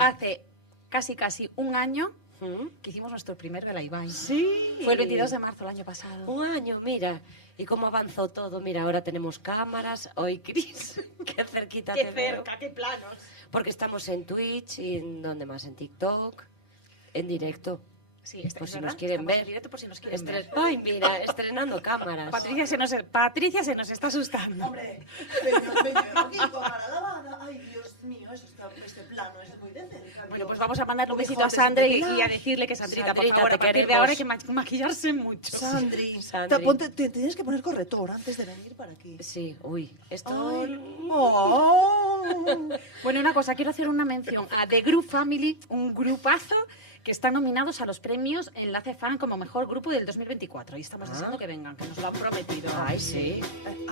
hace casi un año que hicimos nuestro primer Vela Ibai. Sí. Fue el 22 de marzo del año pasado. Un año, mira. ¿Y cómo avanzó todo? Mira, ahora tenemos cámaras. Hoy, Cris, qué cerquita te veo. qué planos. Porque estamos en Twitch y en ¿dónde más? En TikTok, en directo. Sí, Por si ¿verdad? nos quieren Estamos ver. en directo por si nos quieren ver. Ay, mira, estrenando cámaras. Patricia se nos está asustando. Hombre, venga, aquí con la lavada. Ay, Dios mío, este plano es muy de cerca. Bueno, pues vamos a mandarle un besito a Bigotes Sandra de y Pilar. a decirle que Sandrita, por Sandrita, favor, te a partir de queremos. ahora hay que maquillarse mucho. Sandri, Sandri. te tienes que poner corrector antes de venir para aquí. Sí, uy, esto... Ay. Oh. Bueno, una cosa, quiero hacer una mención a The Group Family, un grupazo que están nominados a los premios Enlace Fan como mejor grupo del 2024. Y estamos deseando que vengan, que nos lo han prometido. Ay, sí.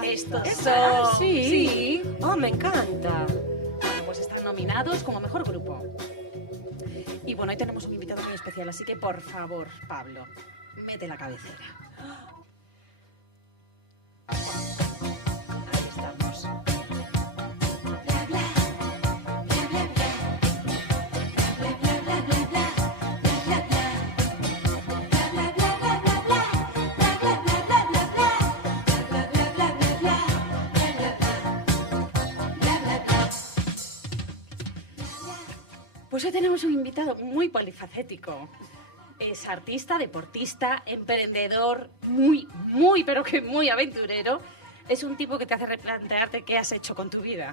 Esto, Eso, sí. sí. Oh, me encanta. Bueno, pues están nominados como mejor grupo. Y bueno, hoy tenemos un invitado muy especial, así que por favor, Pablo, mete la cabecera. Ahí estamos. Pues hoy tenemos un invitado muy polifacético. Es artista, deportista, emprendedor, pero que muy aventurero. Es un tipo que te hace replantearte qué has hecho con tu vida.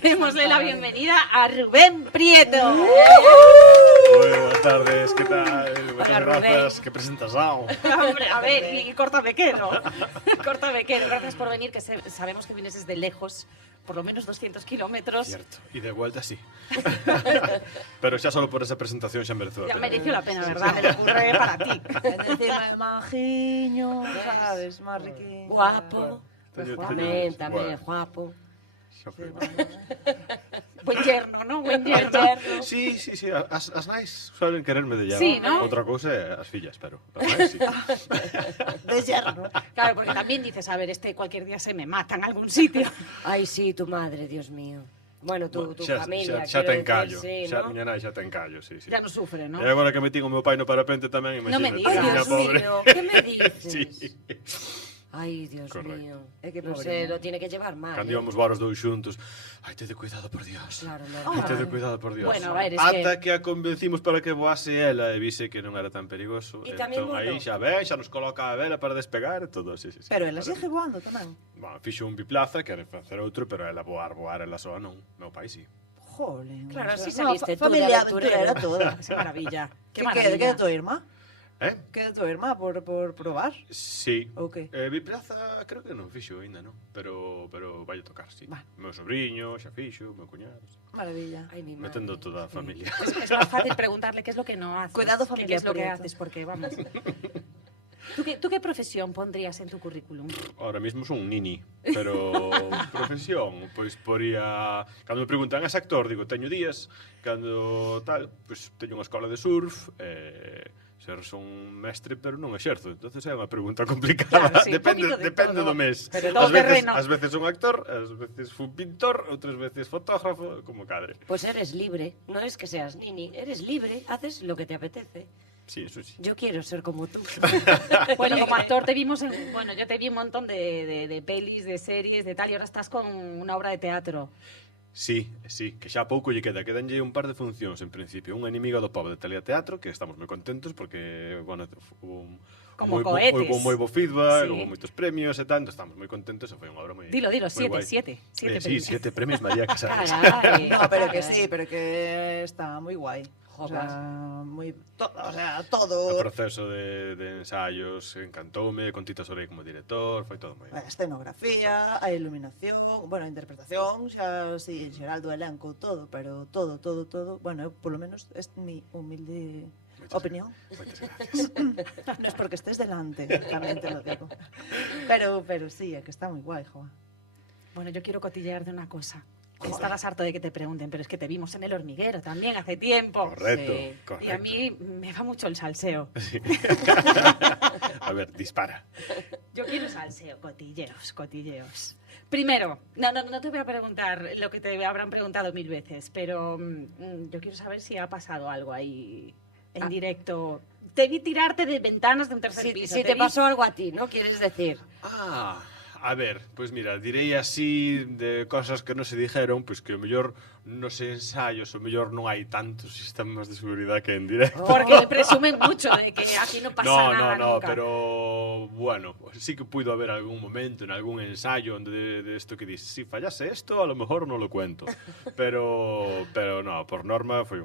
Démosle la bienvenida a Rubén Prieto. Muy buenas tardes, ¿qué tal? Buenas Hola, Rubén. gracias, ¿qué presentación? Hombre, a ver, y córtame qué, ¿no? Córtame qué. Gracias por venir, que sabemos que vienes desde lejos, por lo menos 200 kilómetros. Cierto, y de vuelta sí. Pero ya solo por esa presentación ya mereció la Ya pena. mereció la pena, ¿verdad? Me lo ocurre para ti. Encima, majiño, ¿sabes? Más riquiño. Guapo. Teño- Tamén, teño- tamén, bueno, guapo. xa foi. Buen yerno, ¿no? Buen yerno. Sí, as nais suelen quererme de llama. Sí, ¿no? Outra cousa é as fillas, pero as nais sí. De yerno. Claro, porque también dices, a ver, cualquier día se me mata en algún sitio. Ay, sí, tu madre, Dios mío. Bueno, tu familia, xa quiero ten callo, decir, sí, xa, ¿no? miña nai xa ten callo, sí. Ya no sufre, ¿no? E agora que me tiño o meu pai no parapente tamén, No me imagínate, digas. Ay, miña Dios pobre. mío, ¿qué me dices? Sí. Ay, Dios Correcto. mío. É que no sé, lo tiene que llevar mal. Cando íbamos varos dous xuntos, ai, tede cuidado, por Dios. Claro, Ai, normal. tede cuidado, por Dios. Bueno, a ver, es Ata que a convencimos para que voase ela e vise que non era tan perigoso. E tamén Entón, aí volou. xa ven, xa nos coloca a vela para despegar e todo, sí. Pero ela sigue voando tamén. Bueno, fixo un biplaza, quere facer outro, pero ela voar, ela soa non. Meu pai sí. Jolín. Claro, así No, saliste tú de familia aventurero. aventurera toda. Qué maravilla. Qué ¿Qué maravilla. queda tu irmá? Eh? Queda tu irmá por probar? Sí. Ou que? Biplaza creo que non fixo aínda, non? Pero vai a tocar, sí. Vale. Meu sobrinho xa fixo, meu cuñado. Sí. Maravilla. Ay, mi madre. Metendo toda a familia. Es más fácil preguntarle qué es lo que no haces. Cuidado, que familia qué es lo que Prieto. haces, porque vamos. ¿Tú qué profesión pondrías en tu currículum? Ahora mismo son un nini, pero profesión, pois poría... Cando me preguntan, es actor? Digo, teño días. Cando tal, pois teño unha escola de surf, ser son mestre, pero non exerzo. Entonces é unha pregunta complicada. Claro, sí, depende un poquito de depende todo. do mes. Pero todo terreno. Ás veces son actor, ás veces fun pintor, outras veces fotógrafo, como cadre. Pues eres libre, no es que seas nini, eres libre, haces lo que te apetece. Sí, eso sí. Yo quiero ser como tú. Bueno, como actor te vimos en... Bueno, yo te vi un montón de pelis, de series, de tal, y ahora estás con una obra de teatro. Sí, que xa pouco lle queda. Quedanlle un par de funcións, en principio. Unha inimiga do pobo de Teleteatro, que estamos moi contentos, porque, bueno, Como moi cohetes. houbo moi bo feedback, Sí. houbo moitos premios e tanto, estamos moi contentos, e foi unha obra moi Dilo, moi siete guai. siete Sí, premios. 7 premios María Casares. Caray. No, pero que sí, pero que está muy guay. O Joder. sea, o sea, O todo. proceso de ensaios encantoume, con Tito Sorei como director, foi todo moi A ben. escenografía, a iluminación, bueno, a interpretación, xa, sí, en xeral do elenco, todo, pero todo. Bueno, eu, polo menos, é mi humilde opinión. Moitas gracias. No es porque estés delante, tamén te lo digo. Pero sí, é que está moi guai, joa. Bueno, yo quiero cotillear de una cosa. estarás harto de que te pregunten, pero es que te vimos en El Hormiguero también hace tiempo. Correcto, Sí. correcto. Y a mí me va mucho el salseo. A ver, dispara. Yo quiero salseo, cotilleos, cotilleos. Primero, no te voy a preguntar lo que te habrán preguntado 1000 veces, pero yo quiero saber si ha pasado algo ahí en directo. Te vi tirarte de ventanas de un tercer piso. Si te pasó algo a ti, ¿no? ¿Quieres decir? A ver, pues mira, direi así de cosas que non se dijeron, pues que o mellor nos ensayos, o mellor non hai tantos sistemas de seguridade que en directo. Porque presumen mucho de que aquí no pasa nada No, nunca. pero bueno, sí que puido haber algún momento en algún ensayo de esto que dices, si fallase esto, a lo mejor no lo cuento. Pero no, por norma foi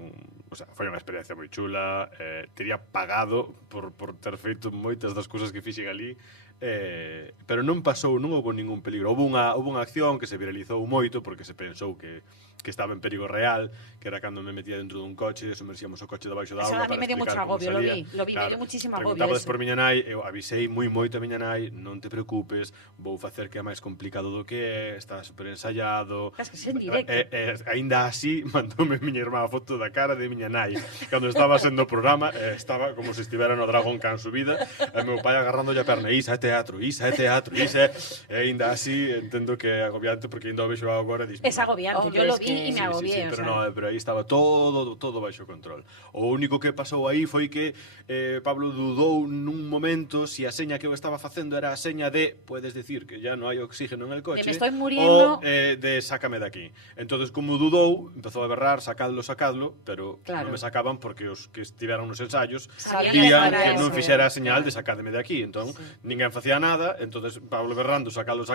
foi unha experiencia moi chula, teria pagado por ter feito moitas das cousas que fixen ali, pero non pasou, non houve ningún peligro. Houve unha acción que se viralizou moito porque se pensou que estaba en perigo real, que era cando me metía dentro dun coche e sumersíamos o coche debaixo da Eso auga a mí para me dio mucho explicar como agobio, salía. lo vi, me dio muchísimo agobio Preguntabades eso. por miña nai, eu avisei moito a miña nai, non te preocupes, vou facer que é máis complicado do que é, está super ensayado. Es que é en directo. Aínda así, mandoume miña irmá a foto da cara de miña nai. Cando estaba sendo o programa, estaba como se estivera no Dragón Can subida, e meu pai agarrándolle a perna, Isa é teatro, Isa é teatro, Isa é... E aínda así, entendo que é agobiante, porque aínda o vexo agora e dis, Es agobiante, Hombre, yo lo es vi que- y me agobié. pero o sea. pero aí estaba todo baixo control. O único que pasou aí foi que Pablo dudou nun momento si a seña que eu estaba facendo era a seña de, puedes decir que ya no hai oxígeno en el coche, me estoy muriendo. ou de sácame de aquí. Entonces, como dudou, empezou a berrar, sacadlo, pero Claro. non me sacaban porque os que estiveron nos ensayos Sabían vían que que era non eso. fixera a señal de sacademe de aquí. Entón, ninguén facía nada, entonces Pablo berrando, sacalo,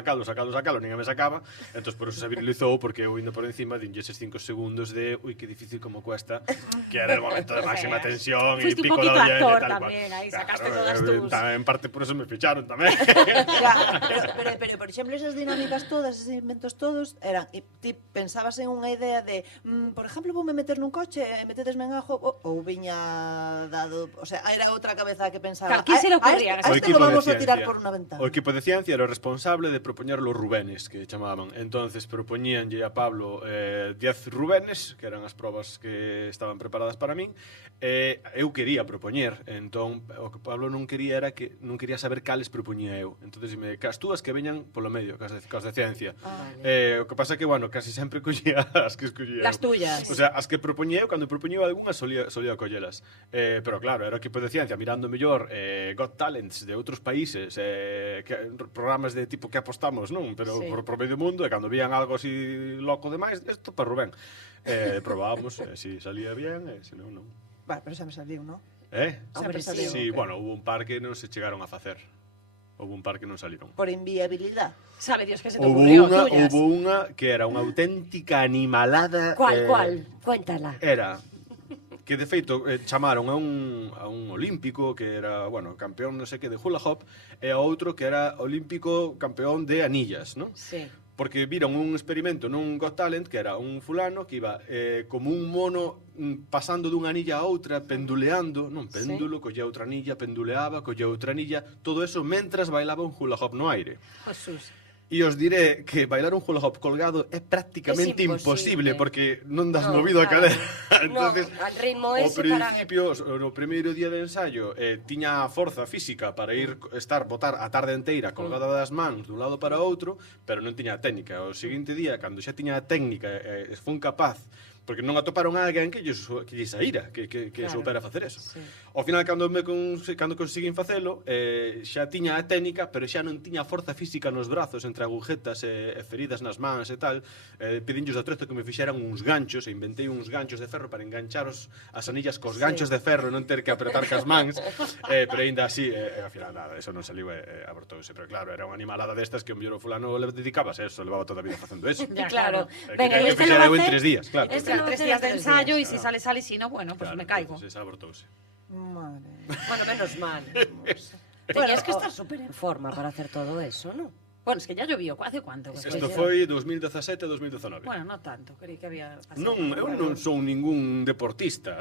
ninguén me sacaba, entonces por eso se viralizou, porque eu indo por encima dinlle eses 5 segundos de uy, qué difícil como cuesta, que era el momento de máxima tensión y Fuiste un pico de poquito audiencia actor y tal cual. también, ahí sacaste todas tus- En parte por eso me ficharon tamén. pero, por exemplo, esas dinámicas todas, esos inventos todos, eran, e ti pensabas en unha idea de, por exemplo, voume meter nun coche e metedesme en ajo, ou viña dado, o sea, era outra cabeza que pensaba, Claro, ¿quién se le ocurría? a O este equipo lo de vamos a tirar ciencia. por unha ventana. O equipo de ciencia era o responsable de propoñer los rubenes, que chamaban. Entonces propoñíanlle a Pablo 10 rubenes, que eran as probas que estaban preparadas para min, eu quería propoñer. Entón, o que Pablo non quería era que non quería saber cales propoñía eu. Entonces, me cas túas que veñan polo medio, cas de ciencia. O que pasa que, bueno, casi sempre collía as que escollía. Las tuyas. O sea, as que propoñía eu, cando propoñía algunhas, solía collelas. Pero claro, era o equipo de ciencia mirando mellor Got Talents de outros países, programas de tipo que apostamos, non? Pero Sí. por medio mundo, e cando vían algo así loco demais, isto para Rubén. Probábamos, si salía bien, se non, non. Vale, pero xa me saliu, non? Hombre, Sempre Sí, saliu. bueno, hubo un par que non se chegaron a facer. Houve un par que non saliron. Por inviabilidade. Sabe Dios que se te Houve ocurrió, tuyas. unha que era unha auténtica animalada. ¿Cuál? Cuéntala. Era que de feito chamaron a un olímpico que era, bueno, campeón non sei que de hula hop e a outro que era olímpico campeón de anillas, non? Sí. Porque viron un experimento nun Got Talent que era un fulano que iba como un mono pasando dunha anilla a outra, penduleando, non, péndulo, collía outra anilla, penduleaba, collía outra anilla, todo eso mentras bailaba un hula hop no aire. Jesús. E os diré que bailar un hula hop colgado é prácticamente Es imposible. imposible porque non das No, movido a claro. cadera. Entonces, No, al ritmo ao ese para... principio, no primeiro día de ensayo, tiña a forza física para botar a tarde inteira colgada das mans dun lado para outro, pero non tiña a técnica. O seguinte día, cando xa tiña a técnica, fun capaz, porque non atoparon a alguén que lle saíra, que Claro. soupera facer eso. Sí. Ao final, cando conseguín facelo, xa tiña a técnica, pero xa non tiña a forza física nos brazos, entre agujetas e feridas nas mans e tal. Pedinllos a trezo que me fixeran uns ganchos, e inventei uns ganchos de ferro para enganchar as anillas cos ganchos de ferro e non ter que apretar cas mans. Pero aínda así, ao final, nada, eso non saliu e abortouse. Pero claro, era unha animalada destas que o mellor o fulano le dedicabas a eso, levaba toda a vida facendo eso. Ya, Claro. Venga, que este fixera lo eu en hace, 3 días, claro. este lo 3 hace días de en 3 ensayo días, y si sale, y si no, bueno, pues me caigo. Entonces, abortouse. Madre. Bueno, menos mal. Bueno, Tenías que estar súper en forma para hacer todo eso, ¿no? Bueno, es que ya llovió, ¿hace cuánto? Pues Isto ya. foi 2017-2019. Bueno, no tanto, creí que había pasado. Non, eu non son ningún deportista.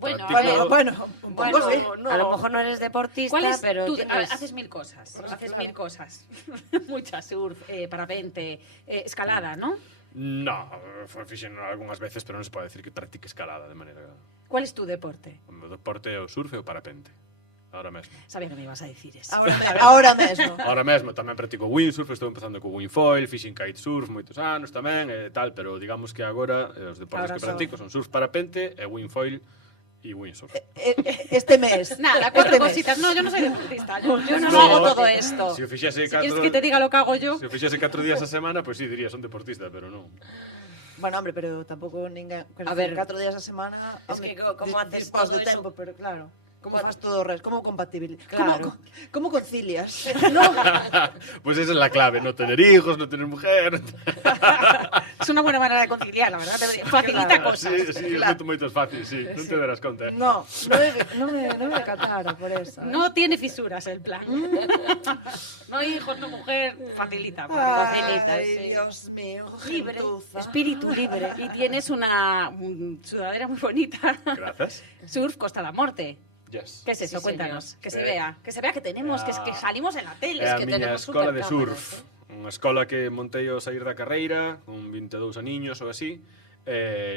Bueno, practico- Bueno, un pouco Bueno, sí. a lo mejor no eres deportista, ¿Cuál es pero tú? tienes... Haces mil cosas, Pues haces claro. mil cosas. Muchas, surf, parapente, escalada, ¿no? No, fixen algunhas veces, pero non se pode decir que practique escalada de maneira... ¿Cuál es tu deporte? O meu deporte é o surf e o parapente. Ahora mesmo. Sabía que me ibas a decir eso. Ahora mesmo. Ahora mesmo tamén practico windsurf, estou empezando co windfoil, fixen kitesurf moitos anos tamén e tal, pero digamos que agora os deportes Ahora que practico son surf, parapente e windfoil e windsurf. Este mes. Nada, cuatro cositas. No, yo no soy deportista. Yo no, No, hago todo esto. Se o fixese Si quieres que te diga lo que hago yo. Se o fixese 4 días a semana, pois sí, diría, son deportista, pero non. Bueno, hombre, pero tampouco ninguén... A ver, 4 días a semana... es que como haces dispós todo de eso? tempo, pero claro... Como faz todo o resto? Como compatible? Claro. Como concilias? Pois esa é a clave, non tener hijos, non tener mujer. Es una buena manera de conciliar, la verdad. Facilita cosas. Sí, claro. Moito fácil, sí. Non te darás conta. No me decatara por eso. No tiene fisuras el plan. No hijos, no mujer. Facilita. Facilita, Ay, sí. Dios mío. Libre. gentuza. Espíritu libre. Y tienes una sudadera muy bonita. Grazas. Surf Costa da Morte. Yes. ¿Qué es eso? Sí, Cuéntanos. señor. Que se vea. Que se vea que tenemos, que salimos en la tele. É a que miña tenemos escola de supercámaras, surf. Unha escola que montei ao sair da carreira, con 22 aniños ou así,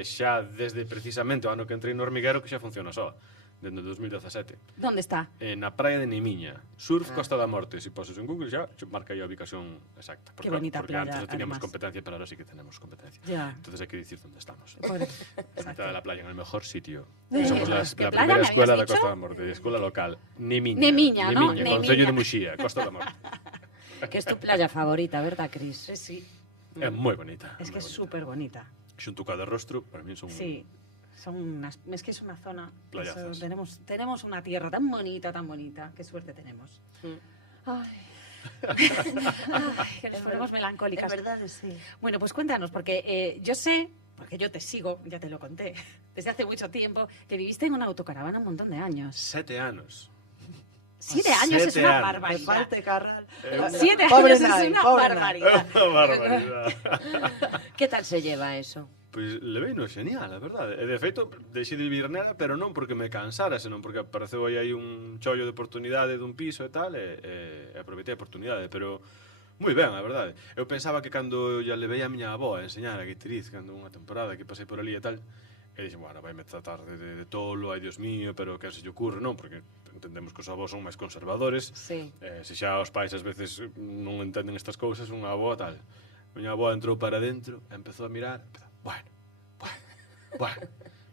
xa desde precisamente o ano que entrei no hormiguero que xa funciona só, dende 2017. ¿Dónde está? Na praia de Nemiña, surf Costa da Morte. Se poses en Google xa marca aí a ubicación exacta. Qué bonita porque playa, antes non teníamos además. competencia, pero ahora sí que tenemos competencia. Ya. Entonces hay que decir dónde estamos. Pobre. En mitad de la playa, en el mejor sitio. Eh, Somos ¿qué la playa primera me escuela habías de Costa dicho? da Morte, escuela local. Nemiña. Nemiña, ¿no? Concello Nemiña. de Muxía, Costa da Morte. Que es tu playa favorita, ¿verdad, Cris? Sí. É moi bonita. Es que es moi bonita. súper bonita. Xunto ca de Rostro, para mí son... Sí. Son unas, es que es una zona. Playazas. Tenemos una tierra tan bonita, tan bonita. Qué suerte tenemos. Ay, Ay, que nos ponemos en melancólicas. verdade, sí. Bueno, pues cuéntanos, porque yo sé, porque yo te sigo, ya te lo conté, desde hace mucho tiempo, que viviste en una autocaravana un montón de años. 7 anos. 7 años es 7 una años. Me barbaridad. falte Carral. 7 Pobre años es Nai, una pobre Nai. barbaridad. Barbaridade. ¿Qué tal se lleva eso? Pois levei no genial, a verdade. E de feito, deixei de vivir nela, pero non porque me cansara, senón porque apareceu aí un chollo de oportunidade dun piso e tal, e aproveitei a oportunidade, pero moi ben, a verdade. Eu pensaba que cando ya levei a miña avó a enseñar a guitarriz, cando unha temporada que pasei por ali e tal, e dixen, bueno, vai me tratar de tolo, ai Dios mío, pero que se lle ocurre, non? Porque entendemos que os avós son máis conservadores, Sí. se xa os pais ás veces non entenden estas cousas, unha avó tal. Miña avó entrou para dentro e empezou a mirar, bueno,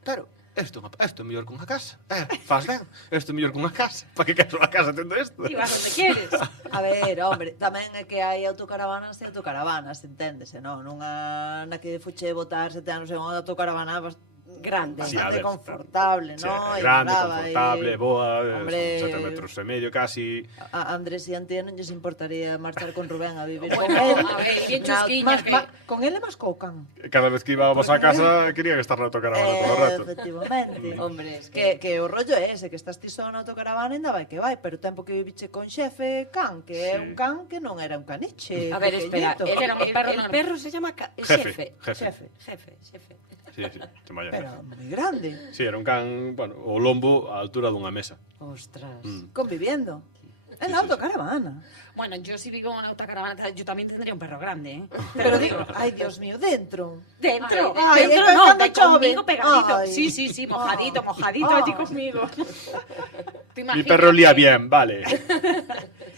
claro, isto é mellor que unha casa, faz ben, isto é mellor que unha casa, para que queres unha casa tendo isto? Y vas donde quieres. A ver, hombre, tamén é que hai autocaravanas e autocaravanas, enténdese, non? Nunha na que fuche botar 7 anos en unha autocaravana Grande. Sí, a bastante ver, confortable, Sí, non? é grande, Andaba confortable, boa, Hombre, son 7 metros e medio casi. A Andrés e Antía non lles importaría marchar con Rubén a vivir Bueno, con él. a ver, bien chusquiña, que- Con él e máis co can. Cada vez que íbamos a casa querían estar na autocaravana todo o rato. Efectivamente. Hombre, es Que o rollo é ese, que estás ti só na autocaravana ainda vai que vai, pero o tempo que viviche con xefe can, que é Sí. un can que non era un caniche. A ver, espera, pequeñito. Era un perro el enorme. perro se llama Jefe, jefe. jefe. Jefe. Sí, te vaya. Pero moi grande, Sí, era un can, bueno, o lombo á altura dunha mesa. Ostras. conviviendo. En Sí, la sí, autocaravana. Bueno, yo si vivo en una autocaravana, yo también tendría un perro grande, ¿eh? Pero digo, ay, Dios mío, dentro. Dentro, Ay, dentro es no, cuando de chove. conmigo pegadito. Ay. Sí, mojadito, Ay. mojadito Ay. allí conmigo. ¿Te Mi imaginas perro olía que- bien, vale.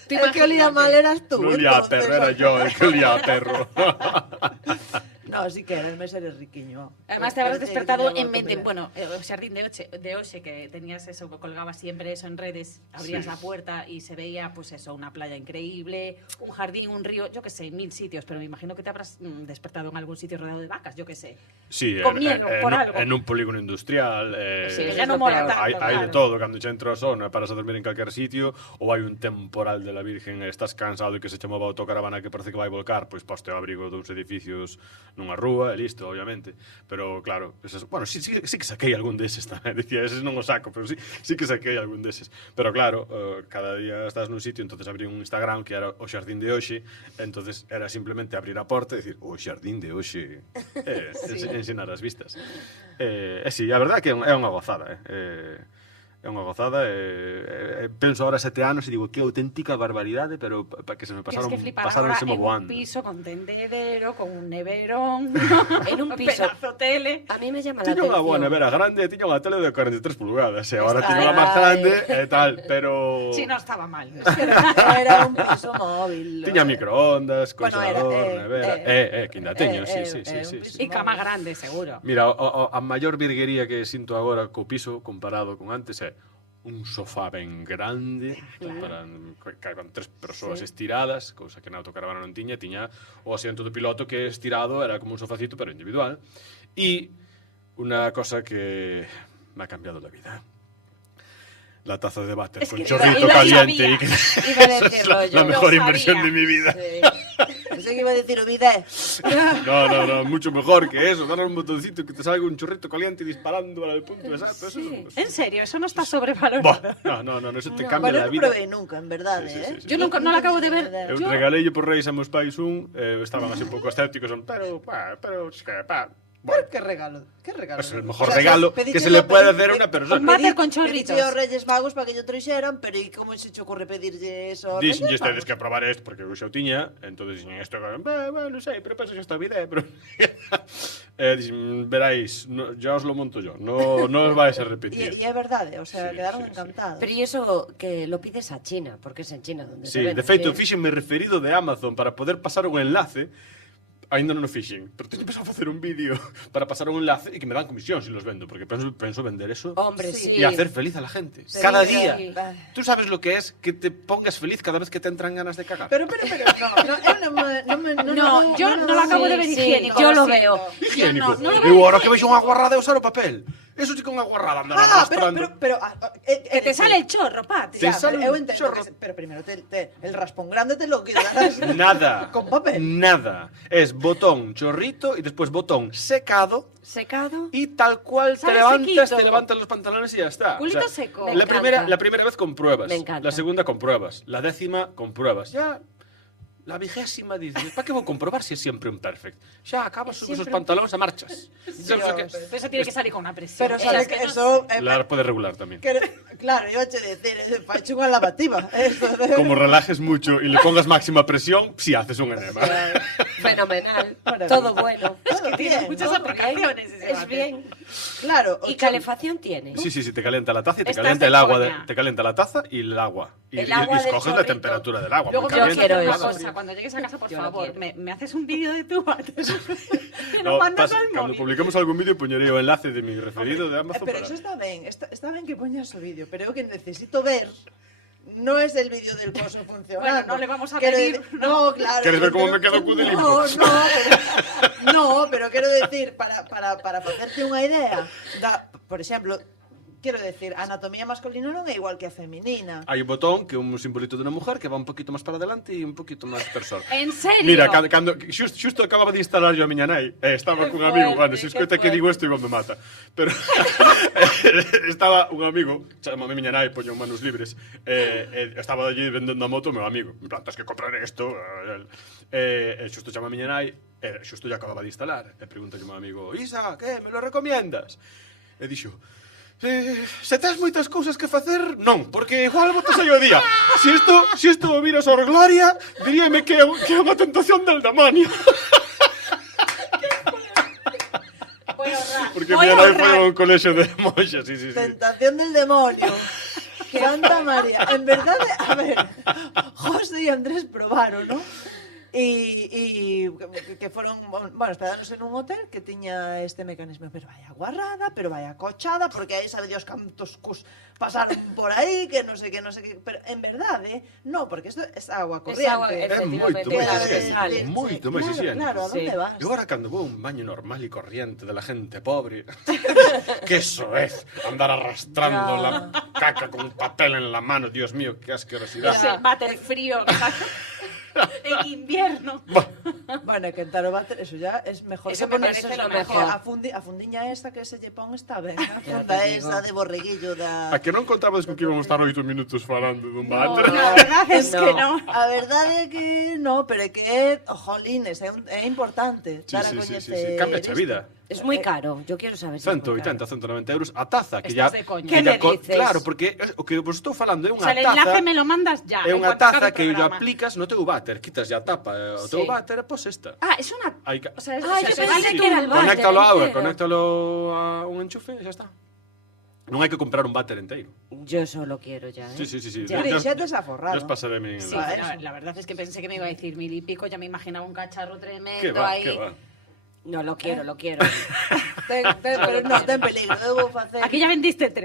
¿Te El que olía imaginas mal eras tú. No olía a entonces. perro, era yo el que olía a perro. No, sí que era, el mes eres riquiño. Además te habrás Parece despertado que en no mente, comida. bueno, el jardín de Oxe, que tenías eso, que colgabas siempre eso en redes, abrías Sí. la puerta y se veía, pues eso, una playa increíble, un jardín, un río, yo qué sé, 1000 sitios, pero me imagino que te habrás despertado en algún sitio rodeado de vacas, yo qué sé. Sí, Con miedo, por algo. en un polígono industrial. Sí, ya no mola tanto, Hai de claro. todo, cando xa entras só, non paras a dormir en calquer sitio, ou hai un temporal de la Virgen e estás cansado e que se chamaba autocaravana que parece que vai volcar, pois poste ao abrigo dous edificios nunha rúa e listo, obviamente. Pero claro, esas, bueno, sí que saquei algún deses tamén, dicía, eses non o saco, pero sí que saquei algún deses. Pero claro, cada día estás nun sitio, entonces abrí un Instagram que era o Xardín de Oxe, entonces era simplemente abrir a porta e dicir, o Xardín de Oxe, ensinar as vistas. E sí, a verdade é que é unha gozada, É unha gozada, penso ahora 7 anos e digo que auténtica barbaridade, pero para que se me Tienes pasaron, que flipar pasaron ahora se en un voando. piso con tendedero, con un neverón, En un piso. pedazo tele. A mí me llama la Tiña atención. unha boa nevera grande e tiña unha tele de 43 pulgadas, e agora Está tiña unha máis aí. grande e tal, pero... Sí, no estaba mal. Era un piso móvil. Tiña microondas, Bueno, congelador, nevera... que ainda teño, sí. un piso Y cama grande, seguro. Mira, a maior virguería que sinto agora co piso comparado con antes é un sofá ben grande para con 3 persoas estiradas, cousa que na autocaravana non tiña o asiento do piloto que estirado era como un sofacito pero individual, e unha cosa que me ha cambiado la vida. La taza de váter Es con que chorrito lo caliente sabía. y que Iba a decirlo es yo. la mejor Lo inversión sabía. de mi vida. Pensé que iba a decir o bidé. No, mucho mejor que eso. Dar un botoncito que te salga un chorrito caliente disparando al punto exacto. Eso En serio, eso no está sobrevalorado. No, eso te cambia Bueno, la non vida. probei nunca, en verdade, Sí. Yo nunca, no la acabo de ver. Eu Yo- regalei por reis a meus pais estaban así un pouco escépticos, pero es que, bueno, ¿Qué regalo? ¿Qué regalo? es el mejor O sea, regalo pedíchelo- que se le puede pedí- hacer a una Un persona. váter con chorritos. Pedíchelo aos Reyes Magos para que yo trixeran, pero ¿y cómo se te ocurre pedirlle eso? aos Dixen Reyes ustedes Magos? que probar esto porque eu xa o tiña, entonces dixen isto, non sei, pero penso que está vida, pero dixen, veráis, ya os lo monto yo, no os vais a repetir. Y es verdad, o sea, Sí, quedaron sí, sí. encantados. Pero y eso que lo pides a China, porque es en China donde se Sí, vende. de feito, ¿sí? fíxenme referido de Amazon para poder pasar un enlace. Ainda non o fixen, pero teño pensado facer un vídeo para pasar un enlace e que me dan comisión se los vendo, porque penso vender eso Hombre, Sí. sí. y hacer feliz a la gente. Sí, Cada sí. día. Ah. ¿Tú sabes lo que es que te pongas feliz cada vez que te entran ganas de cagar? Pero, No, yo no lo acabo de ver Sí, higiénico. yo lo siento. veo. Higiénico. No lo Eu veo ahora que vexo unha guarrada de usar o papel. Eso sí que é unha guarrada andar arrastrando. Que te sale el chorro, Pat. Te sale eu un entendo chorro. pero primero el raspón grande te lo quitarás Nada. con papel. Nada. Es botón chorrito y después botón secado. Secado. Y tal cual Sale sequito. te levantas los pantalones y ya está. Culito seco. Me La encanta. primera vez compruebas. Me encanta. La segunda compruebas. La 10ª compruebas. Ya. La 20ª dices, ¿para qué voy a comprobar si es siempre un perfect? Ya acabas, subes los pantalones a marchas. ¿Sabes lo que es? Eso tiene que salir con una presión. Pero sabes que no- eso La puedes regular también. claro, yo te decir, facho unha lavativa. Esto de... Como relajes mucho y le pongas máxima presión, si haces un enema. Fenomenal. Maravilla. Todo bueno. Todo Tiene bien, muchas ¿no? aplicaciones ese Es váter. bien. Claro. ¿Y calefacción tiene? Sí, te calienta la taza y te Estás calienta de el agua. coña. Te calienta la taza y el agua. Y, El agua del escoges la chorrito. temperatura del agua. Luego muy vamos a quiero hacer una eso. cosa. Cuando llegues a casa, por Yo lo favor, quiero. me haces un vídeo de tu váter. Me No, lo mandas al cuando móvil. publiquemos algún vídeo poñeré o enlace de mi referido de Amazon. Pero para- eso está ben, está ben que poñas o vídeo, pero eu que necesito ver no es el vídeo del coso funcionando. Bueno, no le vamos a Quiero pedir, decir- No, claro. ¿Quieres ver cómo pero- me quedo cu de limpo? No, pero quiero decir, para facerte unha idea, por exemplo, quiero decir, a anatomía masculina non é igual que a feminina. Hay un botón que é un simbolito de una mujer que va un poquito más para adelante y un poquito más persona. ¿En serio? Mira, xusto acababa de instalar yo a miña nai, estaba cun amigo, bueno, se escoita que digo isto igual me mata, pero estaba un amigo, chamame miña nai, poño manos libres, estaba allí vendendo a moto o meu amigo, en plan, tens que comprar isto, xusto chama a miña nai, xusto ya acababa de instalar, e pregunta ao meu amigo, Isa, que, me lo recomiendas? E dixo, se tes moitas cousas que facer, non, porque igual botas aí o día. Si isto o miras por gloria, diríame que é unha tentación del demonio. Voy a ahorrar. Porque Voy mi a nai ahorrar. foi a un colexio de monxas, sí. Tentación del demonio. Santa María. En verdade, a ver, José e Andrés probaron, ¿no? Y que fueron, bueno, hospedanos en un hotel que tiña este mecanismo, pero vaya guarrada, pero vaya cochada, porque aí sabe Dios cantos cus pasaron por aí, que no sé qué, pero en verdade, no, porque isto é agua corriente. agua, É efectivamente, moito máis claro, higiénico, sale. moito máis Claro, higiénico. claro, a Sí. dónde vas? E agora cando vou a un baño normal e corriente de la gente pobre, que eso es, andar arrastrando Ya. la caca con papel en la mano, Dios mío, qué asquerosidad. Ese váter frío en invierno. Bueno, que en Tarobater, eso ya es mejor Eso que me ponerse parece lo que mejor. A fundiña esta que se lle pon está ben. A Ya funda te digo. esa de borreguillo da... A que non contabas con que íbamos a estar 8 minutos falando dun No, váter? La verdad es No. que no. A verdade é que no, pero é que é, jolines, é importante Sí, dar a sí, sí, coñecer. sí, sí. Cambia a vida. Es moi caro, yo quiero saber se é moi 180, caro. 190 euros a taza que Estás ya de coña. Que me dices? claro, porque o que vos estou falando é O sea, unha el taza. enlace me lo mandas ya. É en unha cuanto taza acabe el que lo programa. aplicas no teu váter, quitas ya a tapa o teu Sí. váter e pos esta. Ah, es una... Hai que- O sea, Ay, yo se pensé vale que era el váter. Conéctalo a auga, entero. conéctalo a un enchufe e xa está. Non hai que comprar un váter enteiro. Yo solo quiero ya, ¿eh? Sí, sí, sí, sí. Ya. Pero xa te has Yo aforrado. os pasaré mi Sí, enlace. pero la verdad es que pensé que me iba a decir 1000 y pico, ya me imaginaba un cacharro tremendo Que va, ahí. que va. No, lo quiero, lo quiero. Pero no, ten peligro. Eu vou facer... Aquí ya vendiste 3.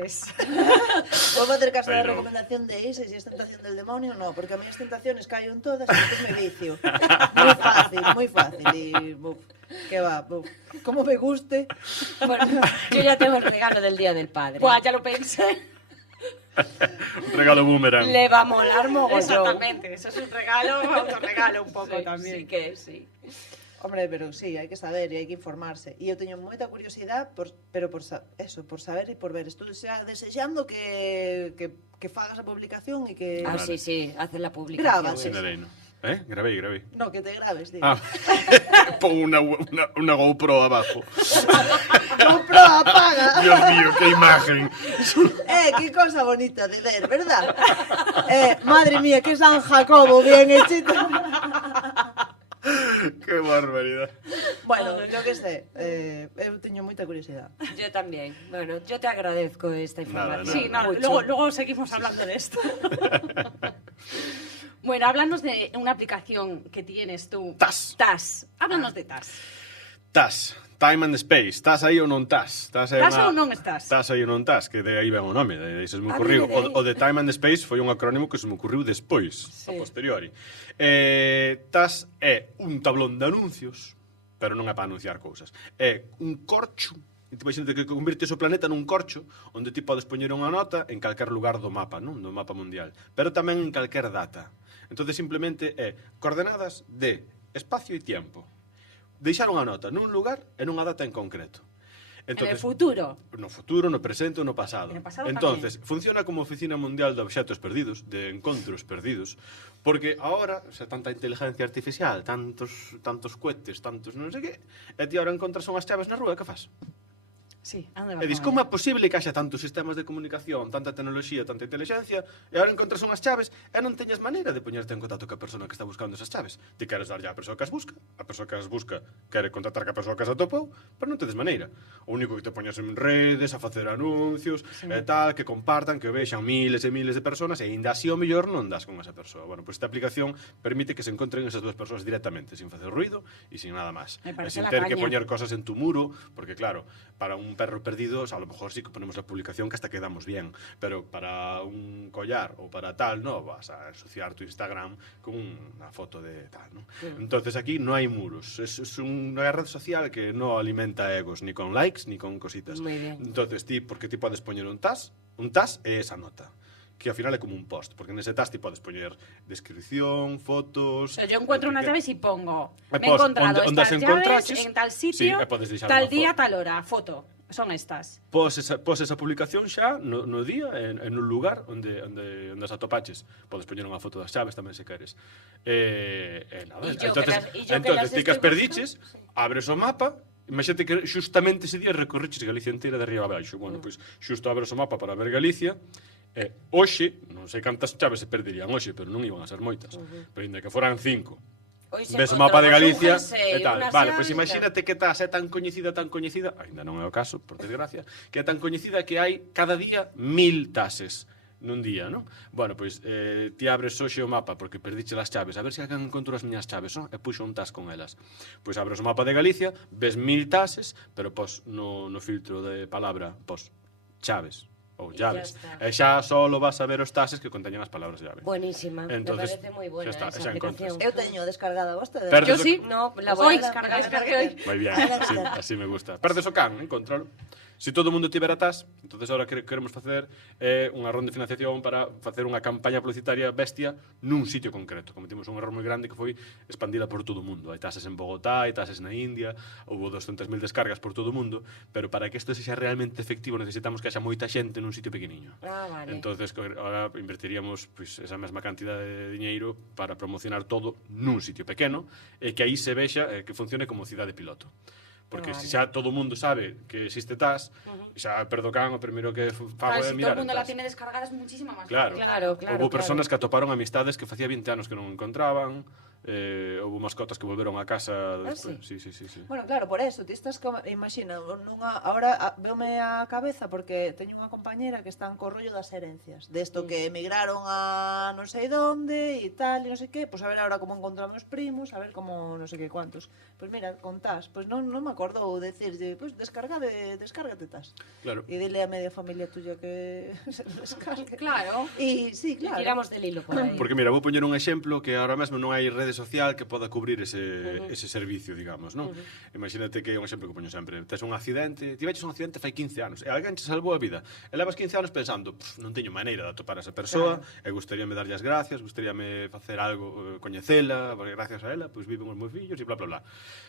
Vou facer caso da Pero- recomendación de Isa, se es tentación del demonio, no, porque a mí as tentaciones caen todas e despois me vicio. Moi fácil. E, buf, que va, buf. Como me guste. Bueno, yo ya tengo el regalo del Día del Padre. Pues ya lo pensé. Un regalo boomerang. Le va a molar mogollón. Exactamente, eso es un regalo, autorregalo un poco Sí, también. sí que sí. Hombre, pero sí, hai que saber e hai que informarse. E eu teño moita curiosidade, pero por saber e por ver. Estou desexando que fagas a publicación e que... Ah, Vale. sí, sí, hace la publicación. Graba, Sí, sí. darei, no. Gravei. No, que te grabes, digo. Ah. Pon una GoPro abajo. ¡Compro, apaga! Dios mío, qué imagen. Qué cosa bonita de ver, ¿verdad? Madre mía, qué San Jacobo bien hechito. Qué barbaridad. Bueno, yo que sé, eu teño moita curiosidade. Yo también. Bueno, yo te agradezco esta Nada, información. Sí, no, mucho. luego seguimos hablando de esto. Bueno, háblanos de una aplicación que tienes tú. TAS. TAS. Háblanos de TAS. TAS, Time and Space. Estás aí ou non estás? Estás ou non estás? Estás aí ou non estás, que de aí ven o nome, de aí se me Ah, ocurriu. viene de aí. O de Time and Space foi un acrónimo que se me ocurriu despois, Sí. a posteriori. TAS é un tablón de anuncios, pero non é para anunciar cousas. É un corcho, e ti imagínate que convirtes o planeta nun corcho onde ti podes poñer unha nota en calquer lugar do mapa, non? Do mapa mundial, pero tamén en calquer data. Entonces simplemente é coordenadas de espacio e tiempo. Deixar unha nota nun lugar e nunha data en concreto. En el futuro. No futuro, no presente ou no pasado. En el pasado Entonces, funciona como Oficina Mundial de Obxetos Perdidos, de encontros perdidos, porque ahora, o sea, tanta inteligencia artificial, tantos cohetes, tantos non sei que, e ti ahora encontras unhas chaves na rúa, que fas? Sí, ¿a dónde vas E dis, con como é ella? posible que haxa tantos sistemas de comunicación, tanta tecnoloxía, tanta inteligencia, e agora encontras unhas chaves e non teñas maneira de poñerte en contacto ca persona que está buscando esas chaves. Ti queres darlle á persoa que as busca, a persoa que as busca quere contactar ca persoa que as atopou, pero non tedes maneira. O único que te poñas en redes, a facer anuncios, e tal, que compartan, que o vexan miles e miles de personas, e ainda así o mellor non das con esa persoa. Bueno, pois esta aplicación permite que se encontren esas dúas persoas directamente, sin facer ruido e sin nada máis. Me E parece sin la ter que caña. poñer cosas en tu muro, porque claro, para un perro perdido, o sea, a lo mejor sí que ponemos la publicación que hasta quedamos bien, pero para un collar o para tal, no vas a ensuciar tu Instagram con una foto de tal, ¿no? Entonces aquí no hay muros, es una red social que no alimenta egos, ni con likes, ni con cositas. Muy bien. Entonces, porque ti podes poñer un TAS é esa nota, que ao final é como un post, porque nese TAS ti podes poñer descripción, O fotos... sea, yo encuentro unas llaves y pongo. E Me he pos encontrado onde estas as llaves encontraches, en tal sí, sitio, e podes deixar tal unha día, foto. tal hora. Foto. Son estas. Pos esa publicación xa no día en un lugar onde as atopaches. Podes poñer unha foto das chaves tamén se queres. Nada, E yo entonces, que las ti que as estoy perdiches, abres o mapa, imagínate que xustamente ese día recorriches Galicia inteira de arriba a baixo. Bueno, pois xusto abres o mapa para ver Galicia, hoxe, non sei cantas chaves se perderían hoxe, pero non iban a ser moitas. Pero ainda que foran 5. Hoy se Ves o mapa de encontramos un Galicia jersey, e tal. unas Vale, pois llaves, imagínate que TAS é tan coñecida, aínda non é o caso, por desgracia, que é tan coñecida que hai cada día 1000 TASes nun día, non? Bueno, pois ti abres hoxe o mapa porque perdiche as chaves, a ver se alguén encontrou as miñas chaves, non? E puxo un TAS con elas. Pois abres o mapa de Galicia, ves 1000 TASes, pero pos no filtro de palabra, pos chaves ou E xa llaves. está. E xa solo vas a ver os TASes que conteñen as palabras llave. Buenísima, Entonces, me parece muy buena xa está, esa xa aplicación. Eu teño descargada vostede. Perdes Yo sí. No, la Hoy voy a descargar. descargué hoy. Moi bien, así me gusta. Perdes o can, encontralo. Se todo o mundo tivera TAS, entonces ahora queremos facer unha ronda de financiación para facer unha campaña publicitaria bestia nun sitio concreto. Cometimos un error moi grande que foi expandila por todo o mundo. Hai tases en Bogotá, hai tases na India, houve 200.000 descargas por todo o mundo, pero para que isto sexa realmente efectivo necesitamos que haxa moita xente nun sitio pequeniño. Ah, vale. Entonces ahora invertiríamos pues, esa mesma cantidad de diñeiro para promocionar todo nun sitio pequeno e que aí se vexa que funcione como cidade piloto. Porque Vale. se xa todo o mundo sabe que existe TAS, xa perdo can, o primeiro que fago é Claro, si todo mirar el mundo en la TAS. tiene descargada es muchísimo más Claro. fácil. Claro. Houve personas que atoparon amistades que facía 20 anos que non encontraban, houve mascotas que volveron a casa despois. sí? Sí. Bueno, claro, por eso, ti estás como, imagina, ahora veume a cabeza porque teño unha compañera que está co rollo das herencias, desto que emigraron a non sei donde e tal, e non sei que, pois a ver ahora como encontramos primos, a ver como non sei que cuantos. Pois mira, contás, pois non me acordo ou decirlle, pois descárgate tas. Claro. E dile a media familia tuya que se lo descargue. Claro. E sí, Y claro. tiramos del hilo por aí. Porque mira, vou poñer un exemplo que ahora mesmo non hai rede social que poda cubrir ese servicio, digamos, non? Imagínate que é un exemplo que poño sempre. Tes un accidente, tiveches un accidente fai 15 anos, e alguén te salvou a vida. E levas 15 anos pensando, non teño maneira de atopar a esa persoa, e gustaríame darlle as gracias, gustaríame facer algo, coñecela, porque gracias a ela, pois viven os meus fillos e bla, bla, bla.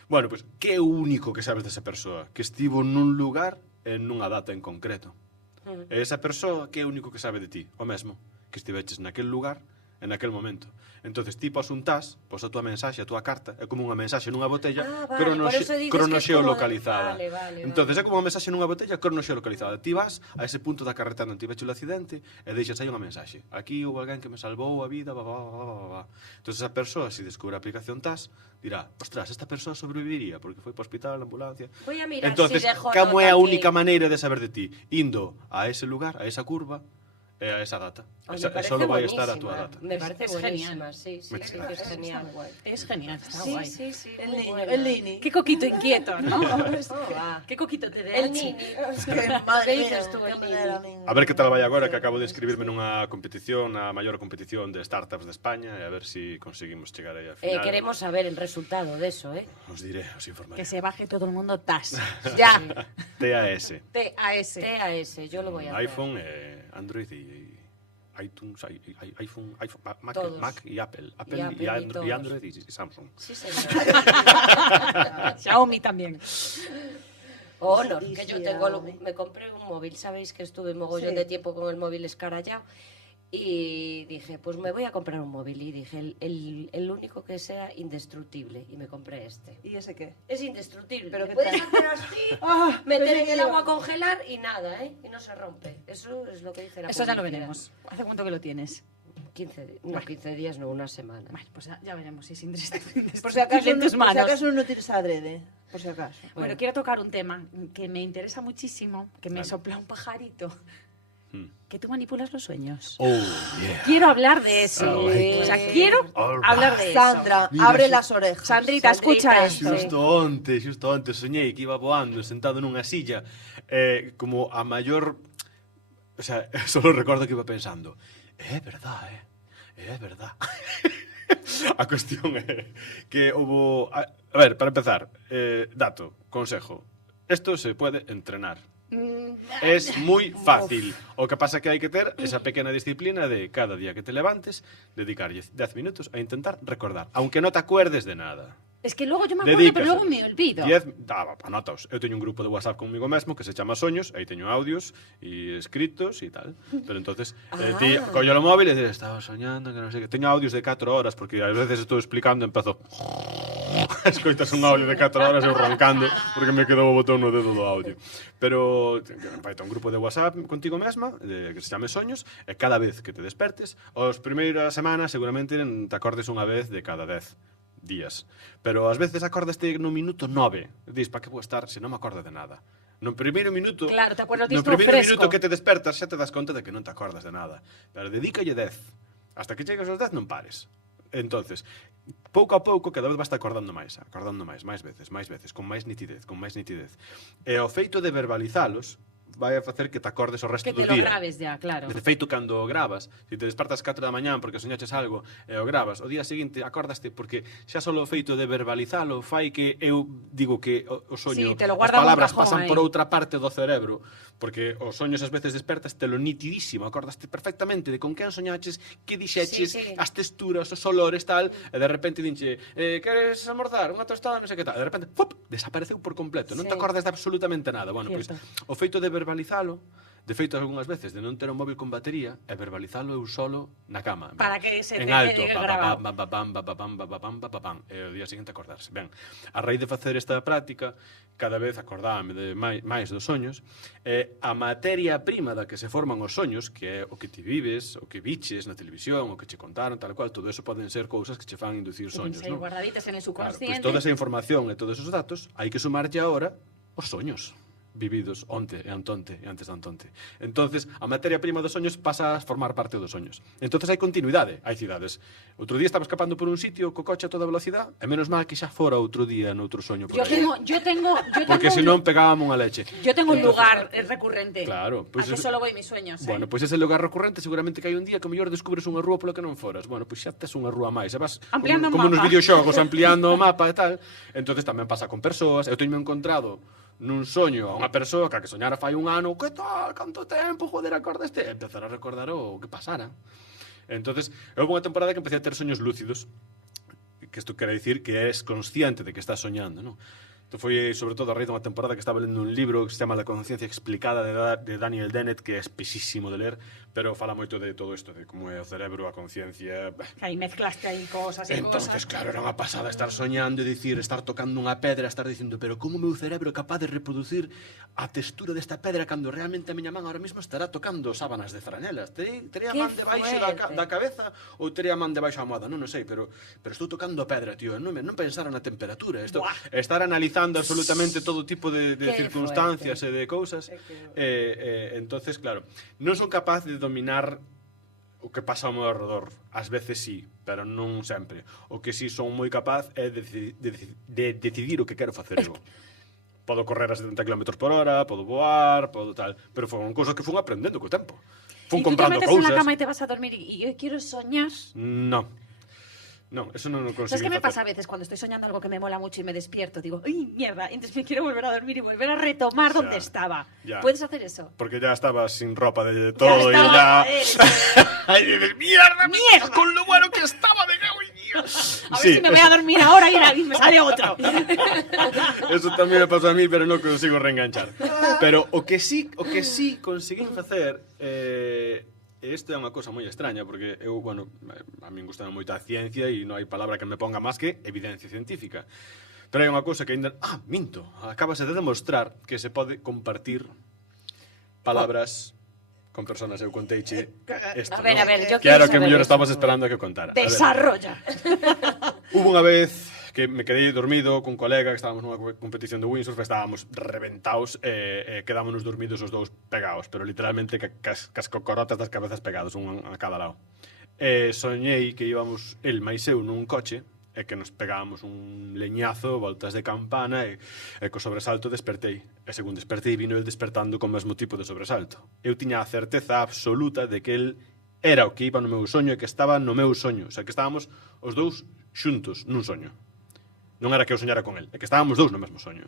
Bueno, pois, que é o único que sabes desa persoa? Que estivo nun lugar e nunha data en concreto. E esa persoa, que é o único que sabe de ti? O mesmo, que estiveches naquel lugar en aquel momento. Entonces ti pos un TAS, pos a túa mensaxe, a túa carta, é como unha mensaxe nunha botella Vale, por eso dices que es como cronoxeolocalizada. Vale. Entonces é como unha mensaxe nunha botella cronoxeolocalizada. Ti vas a ese punto da carretera onde tiveche o accidente e deixas aí unha mensaxe. Aquí houve alguén que me salvou a vida, ba. Entonces esa persoa, se descubre a aplicación TAS, dirá, ostras, esta persoa sobreviviría porque foi para o hospital, na ambulancia. Voy a mirar Entonces, si dejo como é nota a aquí. única maneira de saber de ti? Indo a ese lugar, a esa curva, e a esa data. Ay, Esa, me parece solo vai estar a buenísima. túa data. Me parece Es buenísima, genial. sí, Muchas que es gracias. genial. Es genial, está Sí, guay. sí, El muy niño, buena. el Lini. Qué coquito inquieto, ¿no? Oh, va. Qué coquito te de El Archie. Nini. Es que, madre ¿Qué mía, dices tú, qué el manera, Nini? A ver que tal vai agora, que acabo de inscribirme nunha competición, a maior competición de startups de España, e a ver si conseguimos chegar aí a final. Queremos saber el resultado de eso, ¿eh? Os diré, os informaré. Que se baje todo el mundo TAS. Ya. TAS. TAS. TAS, yo lo voy a hacer. iPhone, Android e iTunes, iPhone, Todos. Mac y Apple. Y Apple y todos. Y Android y Samsung. Sí, señor. Xiaomi también. Honor, Sí, que sí, yo tengo, Xiaomi. me compré un móvil, sabéis que estuve mogollón Sí. de tiempo con el móvil escarallado y dije, pues me voy a comprar un móvil y dije, el único que sea indestructible y me compré este. ¿Y ese qué? Es indestructible, Pero pero ¿qué puedes tal? hacer así, Ah, meter pensé en que el iba- agua a congelar y nada, ¿eh? Y no se rompe. Eso es lo que dice la Eso ya lo publicidad. veremos. ¿Hace cuánto que lo tienes? 15 días, no, una semana. Bueno, pues ya veremos si es indestructible Por si acaso, en tus por si manos. acaso no tires adrede. Por si acaso. Bueno, quiero tocar un tema que me interesa muchísimo, que me Vale. sopla un pajarito. Hmm. Que tú manipulas los sueños. Oh, yeah. Quiero hablar de eso. Oh, O sea, quiero All hablar de eso. Sandra, Mira, abre sí. las orejas. Sandrita, escucha Sandrita, esto. Xusto onte soñei que iba voando sentado nunha silla como a maior, o sea, solo recordo que iba pensando, é verdad. A cuestión é que hubo a ver, para empezar, dato, consejo. Esto se puede entrenar. Es muy fácil. O que pasa que hai que ter esa pequena disciplina de cada día que te levantes, dedicarlle 10 minutos a intentar recordar, aunque no te acuerdes de nada. Es que luego yo me acuerdo, pero luego me olvido. 10, anotaos. Eu teño un grupo de WhatsApp conmigo mesmo que se chama Soños, aí teño audios e escritos e tal. Pero entonces, ti collo o móvil e dices, estaba soñando, que non sei que. Teño audios de 4 horas, porque ás veces estou explicando e empezo... Escoitas un audio de 4 horas eu roncando, porque me quedou o botón no dedo do audio. Pero, vai ter un grupo de WhatsApp contigo mesma, que se chame Soños, e cada vez que te despertes, os primeiras semanas seguramente te acordes unha vez de cada 10 días. Pero ás veces acordaste no minuto 9. Dis, para que vou estar se non me acordo de nada? No primeiro minuto, Claro, te acuerdas no disto primeiro fresco. minuto que te despertas xa te das conta de que non te acordas de nada. Pero dedícalle 10. Hasta que chegues aos 10 non pares. Entonces, pouco a pouco cada vez vas acordando máis, máis veces, con máis nitidez. E o feito de verbalizalos vai a facer que te acordes o resto Que do te lo día. grabes ya, claro. De feito, cando o grabas, se te despertas 4 da mañán porque soñaches algo e o grabas, o día seguinte acordaste porque xa só o feito de verbalizalo fai que eu digo que o soño, Sí, te lo as guarda nun palabras cajón pasan aí. por outra parte do cerebro, porque os soños ás veces despertas telo nitidísimo, acordaste perfectamente de con quen soñaches, que dixeches, Sí, sí. as texturas, os olores, tal, e de repente dinche, queres almorzar, unha tostada, non sei que tal, e de repente, ¡fup!, desapareceu por completo, non te Sí. acordas de absolutamente nada. Bueno, pois, Cierto. o feito de verbalizalo De feito, algunhas veces, de non ter un móvil con batería e verbalizalo eu solo na cama. Para que se en te alto, quede grabado. e o día seguinte acordarse. Ben, a raíz de facer esta práctica, cada vez acordábame de máis dos soños, a materia prima da que se forman os soños, que é o que ti vives, o que viches na televisión, o que che contaron, tal cual, todo eso poden ser cousas que che fan inducir soños, non? Guardaditas en el Claro, subconsciente. pois toda esa información e todos esos datos hai que sumarlle agora os soños vividos onte e antonte e antes de antonte. Entonces, a materia prima dos soños pasa a formar parte dos soños. Entonces hai continuidade, hai cidades. Outro día estaba escapando por un sitio co coche a toda velocidade, e menos mal que xa fora outro día noutro soño por aí. Yo tengo Porque senón pegábamos unha leche. Yo tengo un lugar recurrente. Claro, Pues pues a que solo voy mis sueños. Bueno, pois ese lugar recurrente seguramente que hai un día que o mellor descubres unha rúa pola que non foras. Bueno, pois xa tes unha rúa máis, e vas Ampliando o como nos mapa. videoxogos ampliando o mapa e tal. Entonces tamén pasa con persoas. Eu teño encontrado nun soño a unha persoa que soñara fai un ano, que tal, canto tempo, joder, acordaste, e empezar a recordar o que pasara. Entonces, houve unha temporada que empecé a ter soños lúcidos, que isto quere dicir que és consciente de que estás soñando, non? Isto foi, sobre todo, a raíz dunha temporada que estaba lendo un libro que se chama La conciencia explicada de Daniel Dennett, que é espesísimo de ler, pero fala moito de todo isto, de como é o cerebro, a conciencia... Que aí mezclaste aí cosas e Entonces, cosas. claro, era unha pasada estar soñando e dicir, estar tocando unha pedra, estar dicindo, pero como o meu cerebro é capaz de reproducir a textura desta pedra cando realmente a miña man ahora mesmo estará tocando sábanas de franelas? Tería a man debaixo da cabeza ou tería a man debaixo a almohada? Non sei, pero estou tocando a pedra, tío, non pensar na temperatura, estar analizando absolutamente todo tipo de circunstancias e de cousas. Entonces, claro, non son capaz de dominar o que pasa ao meu alrededor. Ás veces sí, pero non sempre. O que sí son moi capaz é de decidir o que quero facer eu. Podo correr a 70 km/h, podo voar, podo tal, pero foron cousas que fun aprendendo co tempo. Fun comprando cousas. Y tú te metes cousas. en la cama y te vas a dormir y yo quiero soñar. No, eso non o conseguí ¿Sabes qué me facer. pasa a veces cuando estoy soñando algo que me mola mucho y me despierto? Digo, ¡ay, mierda! Entonces me quiero volver a dormir y volver a retomar donde estaba. Ya. ¿Puedes hacer eso? Porque ya estaba sin ropa de todo y estaba, ya... Ay, dices, mierda, con lo bueno que estaba de cago en Dios. A ver si me voy a dormir ahora y me sale otro. Eso tamén me pasó a mí, pero non consigo reenganchar. Pero o que sí conseguín facer isto é unha cousa moi extraña, porque eu, bueno, a min gusta moito a ciencia e non hai palabra que me ponga máis que evidencia científica. Pero hai unha cousa que ainda... minto, acabase de demostrar que se pode compartir palabras con personas. Eu conteiche isto, A ver, ¿no? yo Que era o quiero que saber mellor eso. estabas esperando a que contara. A ver. Desarrolla. Hubo unha vez que me quedei dormido cun colega que estábamos nunha competición de windsurf, estábamos reventados e quedámonos dormidos os dous pegados, pero literalmente cas cocorotas das cabezas pegados, un a cada lado. Soñei que íbamos el máis eu nun coche e que nos pegábamos un leñazo, voltas de campana e co sobresalto despertei. E según despertei vino el despertando con o mesmo tipo de sobresalto. Eu tiña a certeza absoluta de que el era o que iba no meu soño e que estaba no meu soño, o sea, que estábamos os dous xuntos nun soño. Non era que eu soñara con el, é que estábamos dous no mesmo soño.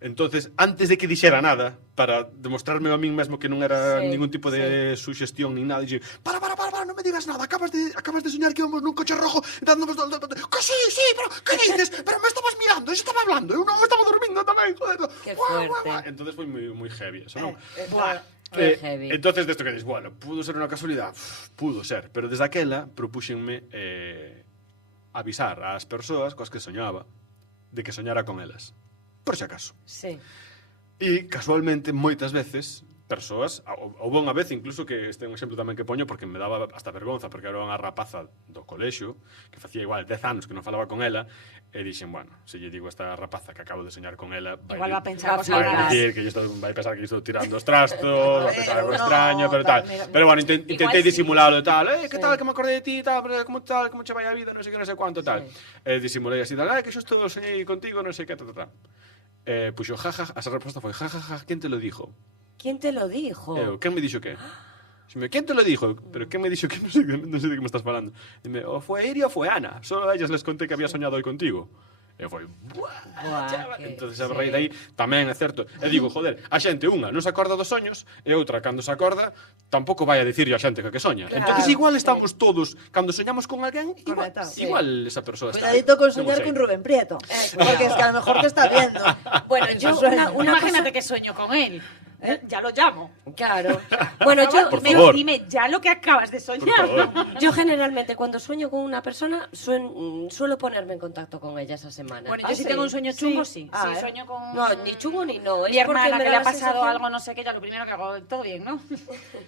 Entonces, antes de que dixera nada, para demostrarme a min mesmo que non era ningún tipo de suxestión ni nada, dixen, para, non me digas nada, acabas de soñar que íbamos nun coche rojo dándonos que sí, pero que dices? Pero me estabas mirando, eu estaba hablando, eu non estaba dormindo tamén, joder. Que fuerte. Entonces foi moi heavy eso, non? Qué heavy. Entonces, desto que dis, bueno, pudo ser unha casualidade, pudo ser, pero desde aquela propúxenme avisar ás persoas coas que soñaba de que soñara con elas, por si acaso. Sí. E casualmente moitas veces persoas, houve unha vez incluso que este é un exemplo tamén que poño porque me daba hasta vergonza, porque era unha rapaza do colexio que facía igual 10 anos que non falaba con ela e dixen, bueno, se lle digo a esta rapaza que acabo de soñar con ela, Igual va a pensar cosas vai raras. dicir que vai pensar que estou tirando os trastos, vai pensar algo extraño, pero tal. mira, Pero bueno, intentei igual sí. disimularlo e tal, que tal, que me acordei de ti, tal, como che vai a vida, non sei que, non sei cuánto, tal. Disimulei así, tal, que xusto soñei contigo, non sei que, tal. Puxo, jaja, esa resposta foi, jajaja, ¿quién te lo dijo? ¿Quién te lo dijo? ¿Quién me dixo que? ¿Quién te lo dijo? ¿Pero quién me dixo que? Non sei de que me estás falando. Dime, o fue Iri o fue Ana. Solo a ellas les conté que había soñado hoy contigo. E foi, Buah, entonces a raíz de aí tamén é certo. E digo, joder, a xente unha non se acorda dos soños e outra cando se acorda tampouco vai a dicirlle a xente que soña. Claro, Entonces igual estamos todos cando soñamos con alguén, igual, Conectados. igual esa persoa está. Cuidadito con Non soñar sei. con Rubén Prieto. Porque es que a lo mejor te está viendo. Bueno, yo Sueño. una Imagínate cosa... que sueño con él. Ya lo llamo. Claro. Bueno, Por favor. Dime ya lo que acabas de soñar. Por favor. yo generalmente cuando sueño con una persona suelo ponerme en contacto con ella esa semana. Bueno, Ah, yo si sí. tengo un sueño chungo, sí. Ah, Sí, sueño con... No, ni chungo ni no. Mi Es porque hermana me que da le ha la pasado sensación- algo, no sé qué, ya lo primero que hago, todo bien, ¿no?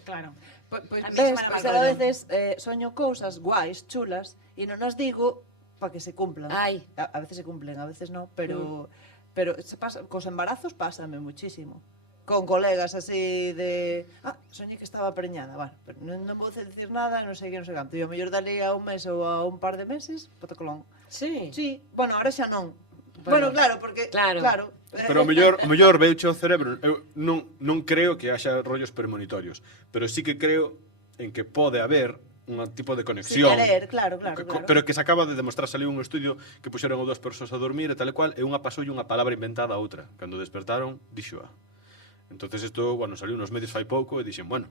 Claro. Pues A mí ves, se me da mal pues a rollo. veces soño cousas guais, chulas, e non as digo para que se cumplan. Ai. A veces se cumplen, a veces no, pero se pasa, cos embarazos pásame muchísimo. Con colegas así de... soñé que estaba preñada, bueno, pero non vou decir nada, non sei que, non sei canto. E o mellor dali a un mes ou a un par de meses, potocolón. Sí. Sí, bueno, ahora xa non. Bueno, claro, porque... Claro. Pero o mellor veuche o cerebro. Eu non creo que haxa rollos premonitorios, pero sí que creo en que pode haber un tipo de Sin conexión. querer, claro. Pero que se acaba de demostrar, saliu un estudio que puxeron a 2 persoas a dormir e tal e cual, e unha pasoulle unha palabra inventada a outra. Cando despertaron, dixoa. Entonces isto, bueno, saliu nos medios fai pouco e dixen, bueno,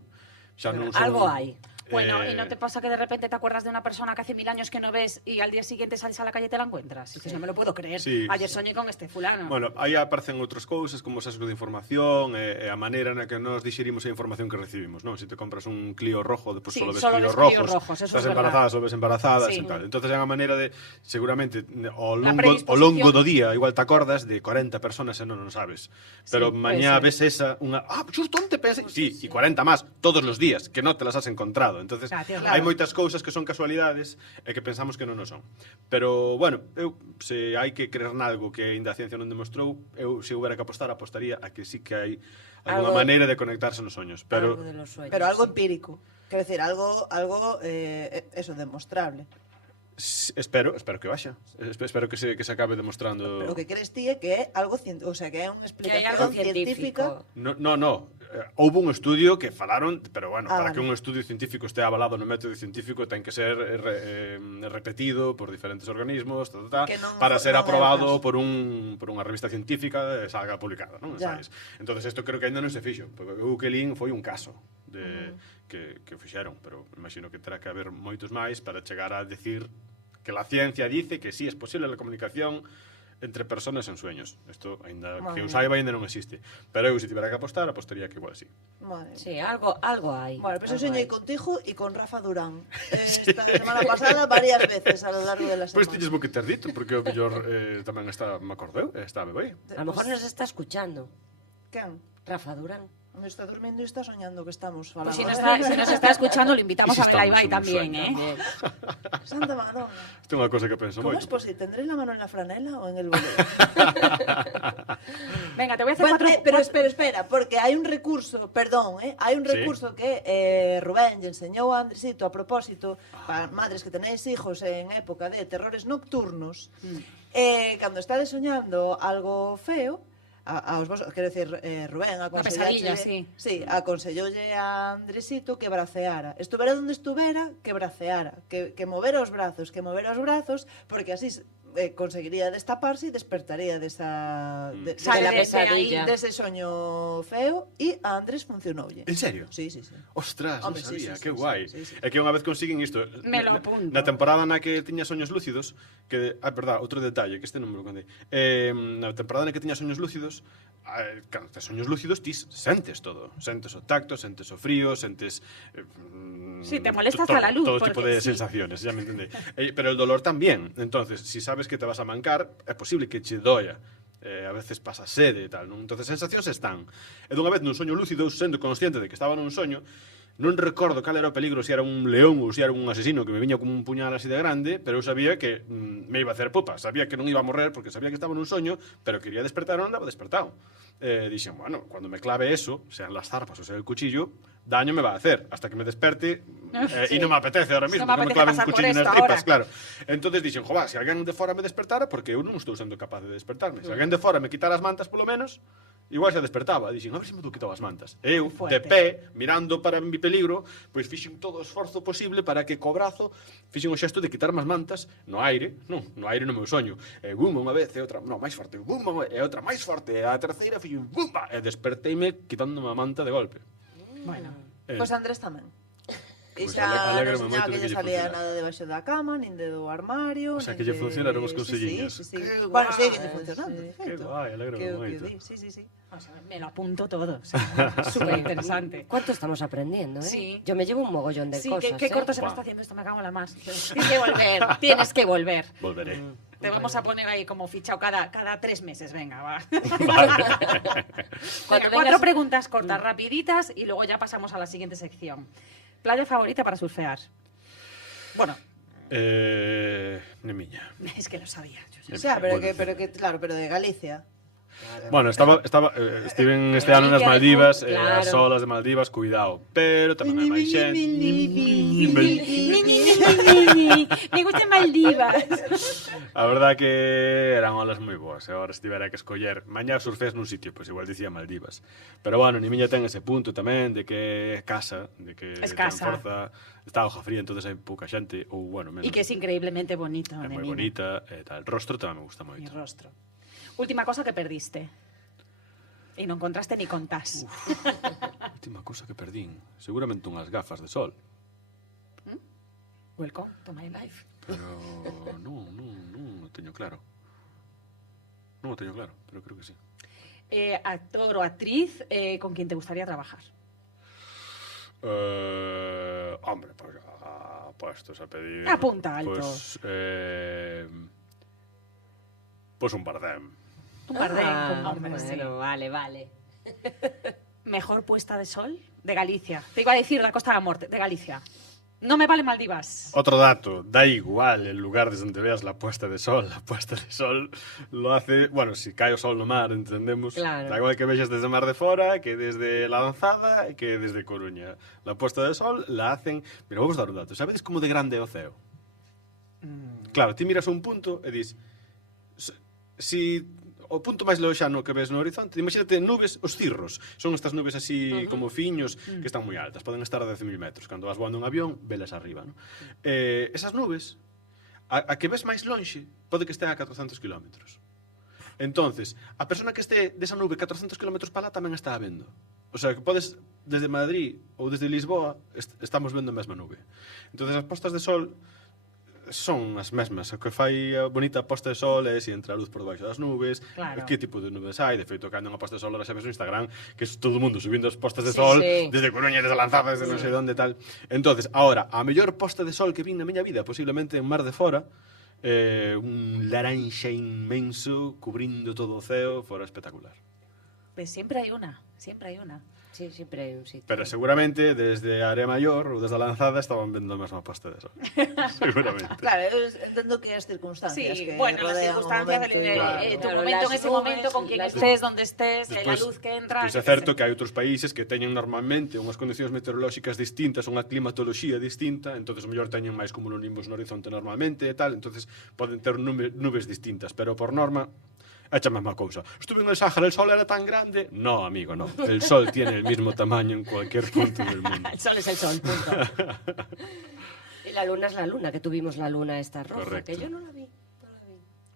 xa non son... Algo hai. Bueno, ¿y no te pasa que de repente te acuerdas de una persona que hace 1000 años que no ves y al día siguiente sales a la calle y te la encuentras? Y dices, no me lo puedo creer. Sí. Ayer soñé con este fulano. Bueno, aí aparecen outras cousas como o sesgo de información e a maneira na que nos dixerimos a información que recibimos, non? Se te compras un Clio rojo, depois Sí, solo ves solo Clios ves Clios rojos, rojos, eso estás es embarazada, solo ves embarazadas Sí. e tal. Entonces é unha maneira de, seguramente, ao La longo predisposición. do día, igual te acordas de 40 personas e non o sabes. Pero mañá puede ves esa, unha... justo onde pensé... Sí, e 40 más, todos los días, que non te las has encontrado. Entonces, Tienes hai razón. moitas cousas que son casualidades e que pensamos que non o son. Pero, bueno, se hai que creer nalgo que ainda a ciencia non demostrou, se houbera que apostaría a que sí que hai alguna Algo- maneira de conectarse nos soños. Pero Algo de los sueños, Pero algo sí. empírico. Quero decir, algo eso, demostrable. espero que vaxa. Espero que se acabe demostrando... Pero o que queres ti é que é algo científico, o sea, que é unha Que hai algo explicación científica. científico. No. Houve un estudio que falaron, pero bueno, para Vale. que un estudio científico estea avalado no método científico ten que ser repetido por diferentes organismos, Que non- para ser non é o aprobado caso. por unha revista científica e salga publicada, non? Ya. Sabes? Entonces isto creo que ainda non se fixo, porque o que lín foi un caso de que fixeron, pero imagino que terá que haber moitos máis para chegar a decir que la ciencia dice que sí es posible la comunicación entre personas en sueños. Isto, ainda que eu saiba, ainda non existe. Pero eu, se tivera que apostaría que igual sí. Madre. Sí, algo hay. Bueno, pues yo Algo soñé hay. contigo y con Rafa Durán. Esta semana pasada varias veces a lo largo de la Pois semana. tiñes bo que ter dito, porque o mellor tamén está, me acordeu, está ben. A lo mejor nos está escuchando. Quen? Rafa Durán. Me está durmiendo y está soñando que estamos falando. Pues si nos está escuchando, lo invitamos Y si a ver a Ibai estamos en un también, sueño. ¿eh? Santa Madonna. Isto é unha cosa que penso ¿Cómo moito. es posible? ¿Tendré la mano en la franela o en el bolero? Venga, te voy a hacer Bueno, cuatro... pero espera, porque hai un recurso, perdón, hai un Sí. recurso que Rubén lle enseñou a Andresito a propósito para madres que tenéis hijos en época de terrores nocturnos. Cando estades soñando algo feo, aos vos, quero decir, Rubén pesadilla, sí. Sí, aconselloulle a Andresito que braceara. Estuvera onde estuvera, que braceara, que movera os brazos, porque así conseguiría destaparse e despertaría desa Sale la de pesadilla. dese soño feo e a Andrés funcionoulle. En serio? Sí. Ostras, non Hombre, sí, sabía, sí, que sí, guai. sí, sí. É que unha vez consiguen isto. Me lo apunto. Na temporada na que tiña soños lúcidos, verdad, outro detalle, que este non me lo contei. Na temporada na que tiña soños lúcidos, cando tes soños lúcidos, ti sentes todo. Sentes o tacto, sentes o frío, sentes... Sí, te molesta hasta la luz, Todo tipo porque de sí. sensaciones, ya me entendé. Pero el dolor también. Entonces, si sabes que te vas a mancar, é posible que che doia. A veces pasa sede e tal, non? Entonces, sensacións están. E dunha vez nun soño lúcido, sendo consciente de que estaba nun soño, non recordo cal era o peligro, se era un león ou se era un asesino que me viña como un puñal así de grande, pero eu sabía que me iba a hacer pupa, sabía que non iba a morrer porque sabía que estaba nun soño, pero quería despertar e non andaba despertado. Dixen, bueno, cuando me clave eso, sean las zarpas ou sea el cuchillo, daño me va a hacer, hasta que me desperte e non me apetece ahora mismo, No me que me apetece claven un pasar por cuchillo nas esto tripas, ahora. claro. Entonces dixen, jova, se alguén de fora me despertara, porque eu non estou sendo capaz de despertarme, se alguén de fora me quitara as mantas polo menos, igual se despertaba. Dixen, a ver se me quitado as mantas. E eu, de pé, mirando para mi peligro, pois fixen todo o esforzo posible para que co brazo fixen o xesto de quitarme as mantas no aire, no aire no meu soño. E bumba unha vez, e outra, máis forte, bumba, e outra máis forte, e a terceira fixen bumba, e desperteime quitándome a manta de golpe. Bueno. Pois Andrés tamén. E Pois xa alégrame non moito enseñaba de que que lle lle salía funcionara. nada debaixo da cama, nin de do armario. O sea, nin que lle de- funcionaron os conselliños. Sí, sí, sí. Que Bueno, guai, sigue funcionando, de Que feito. guai, alégrame Que o que moito. di, sí, sí, sí. O sea, me lo apunto todo. O sea, súper interesante. ¿Cuánto estamos aprendiendo, eh? Sí. Yo me llevo un mogollón de Sí, cosas, qué corto se me Buah. está haciendo esto, me cago en la más. Tienes que volver, tienes que volver. Volveré. Te vamos a poner ahí como fichado cada 3 meses, venga, va. Cuando Venga, 4 vengas- preguntas cortas, rapiditas, y luego ya pasamos a la siguiente sección. ¿Playa favorita para surfear? Bueno, Ni miña. es que lo sabía. Yo O sea, pero Bueno, que, claro, pero de Galicia. Bueno, estive este ano nas Galicia, Maldivas, claro. as olas de Maldivas, cuidado, pero tamén hai máis xente. Me gustan Maldivas. A verdad que eran olas moi boas, e agora estivera que escoller mañá surfes nun sitio, pois igual dicía Maldivas. Pero bueno, ni miña ten ese punto tamén de que é casa, de que Es ten casa. forza, está a hoja fría, entonces hai pouca xente, ou bueno, menos. Y que es increíblemente bonito. é de moi niña. bonita, e tal. El rostro tamén me gusta Mi moito. rostro. Última cosa que perdiste. Y no encontraste ni contás. Última cosa que perdín, seguramente unhas gafas de sol. Welcome to my life. Pero non o teño claro. Non o teño claro, pero creo que sí. Actor o actriz con quien te gustaría trabajar. Hombre, pues puestos a pedir. Apunta alto. Pues un Bardem. Un Bardem, Ah, con Bardem, sí. bueno, vale. Mejor puesta de sol de Galicia. Te iba a decir de la Costa de la Muerte, de Galicia. No me vale Maldivas. Otro dato, da igual el lugar desde donde veas la puesta de sol. La puesta de sol lo hace, bueno, si cae o sol no mar, entendemos. Claro. Da igual que vexas desde Mar de Fora, que desde La Lanzada, que desde Coruña. La puesta de sol la hacen... Mira, vamos dar un dato. Sabedes como de grande é o ceo? Claro, ti miras un punto e dis... Si o punto máis loxano que ves no horizonte, imagínate nubes, os cirros. Son estas nubes así como fiños que están moi altas, poden estar a 10.000 metros. Cando vas voando un avión, velas arriba, ¿no? Esas nubes, a que ves máis lonxe, pode que estén a 400 kilómetros. Entonces, a persona que este desa nube 400 kilómetros para lá tamén está a vendo. O sea, que podes, desde Madrid ou desde Lisboa, estamos vendo a mesma nube. Entonces, as postas de sol son as mesmas. O que fai a bonita posta de sol é se entra a luz por debaixo das nubes, Claro. que tipo de nubes hai. De feito, cando unha posta de sol ahora xa ves no Instagram que é todo o mundo subindo as postas de Sí, sol sí. desde Coruña, desde Lanzada, desde non sei onde tal. Entonces, ahora, a mellor posta de sol que vin na miña vida, posiblemente en Mar de Fora, un laranxa inmenso cubrindo todo o ceo, fora espectacular. Pues siempre hay una, siempre hay una. Sí, siempre hay un sitio. Pero seguramente desde a Área Maior ou desde a Lanzada estaban vendo a mesma posta de sol. Seguramente. Claro, eu entendo que as circunstancias Sí, que bueno, las rodean o circunstancias, momento tu Claro, momento en las ese nubes, momento, con quien las- estés, donde estés, la Despois- luz que entra. Pois é certo que hai outros países que teñen normalmente unhas condicións meteorolóxicas distintas, unha climatoloxía distinta, entonces o mellor teñen máis cumulonimbus no horizonte normalmente e tal, entonces poden ter nubes distintas, pero por norma echa a mesma cousa. Estuve en el Sáhara, el sol era tan grande. No, amigo, no. El sol tiene el mismo tamaño en cualquier punto del mundo. El sol es el sol, punto. Y la luna es la luna, que tuvimos la luna esta roja, Correcto. que yo no la vi.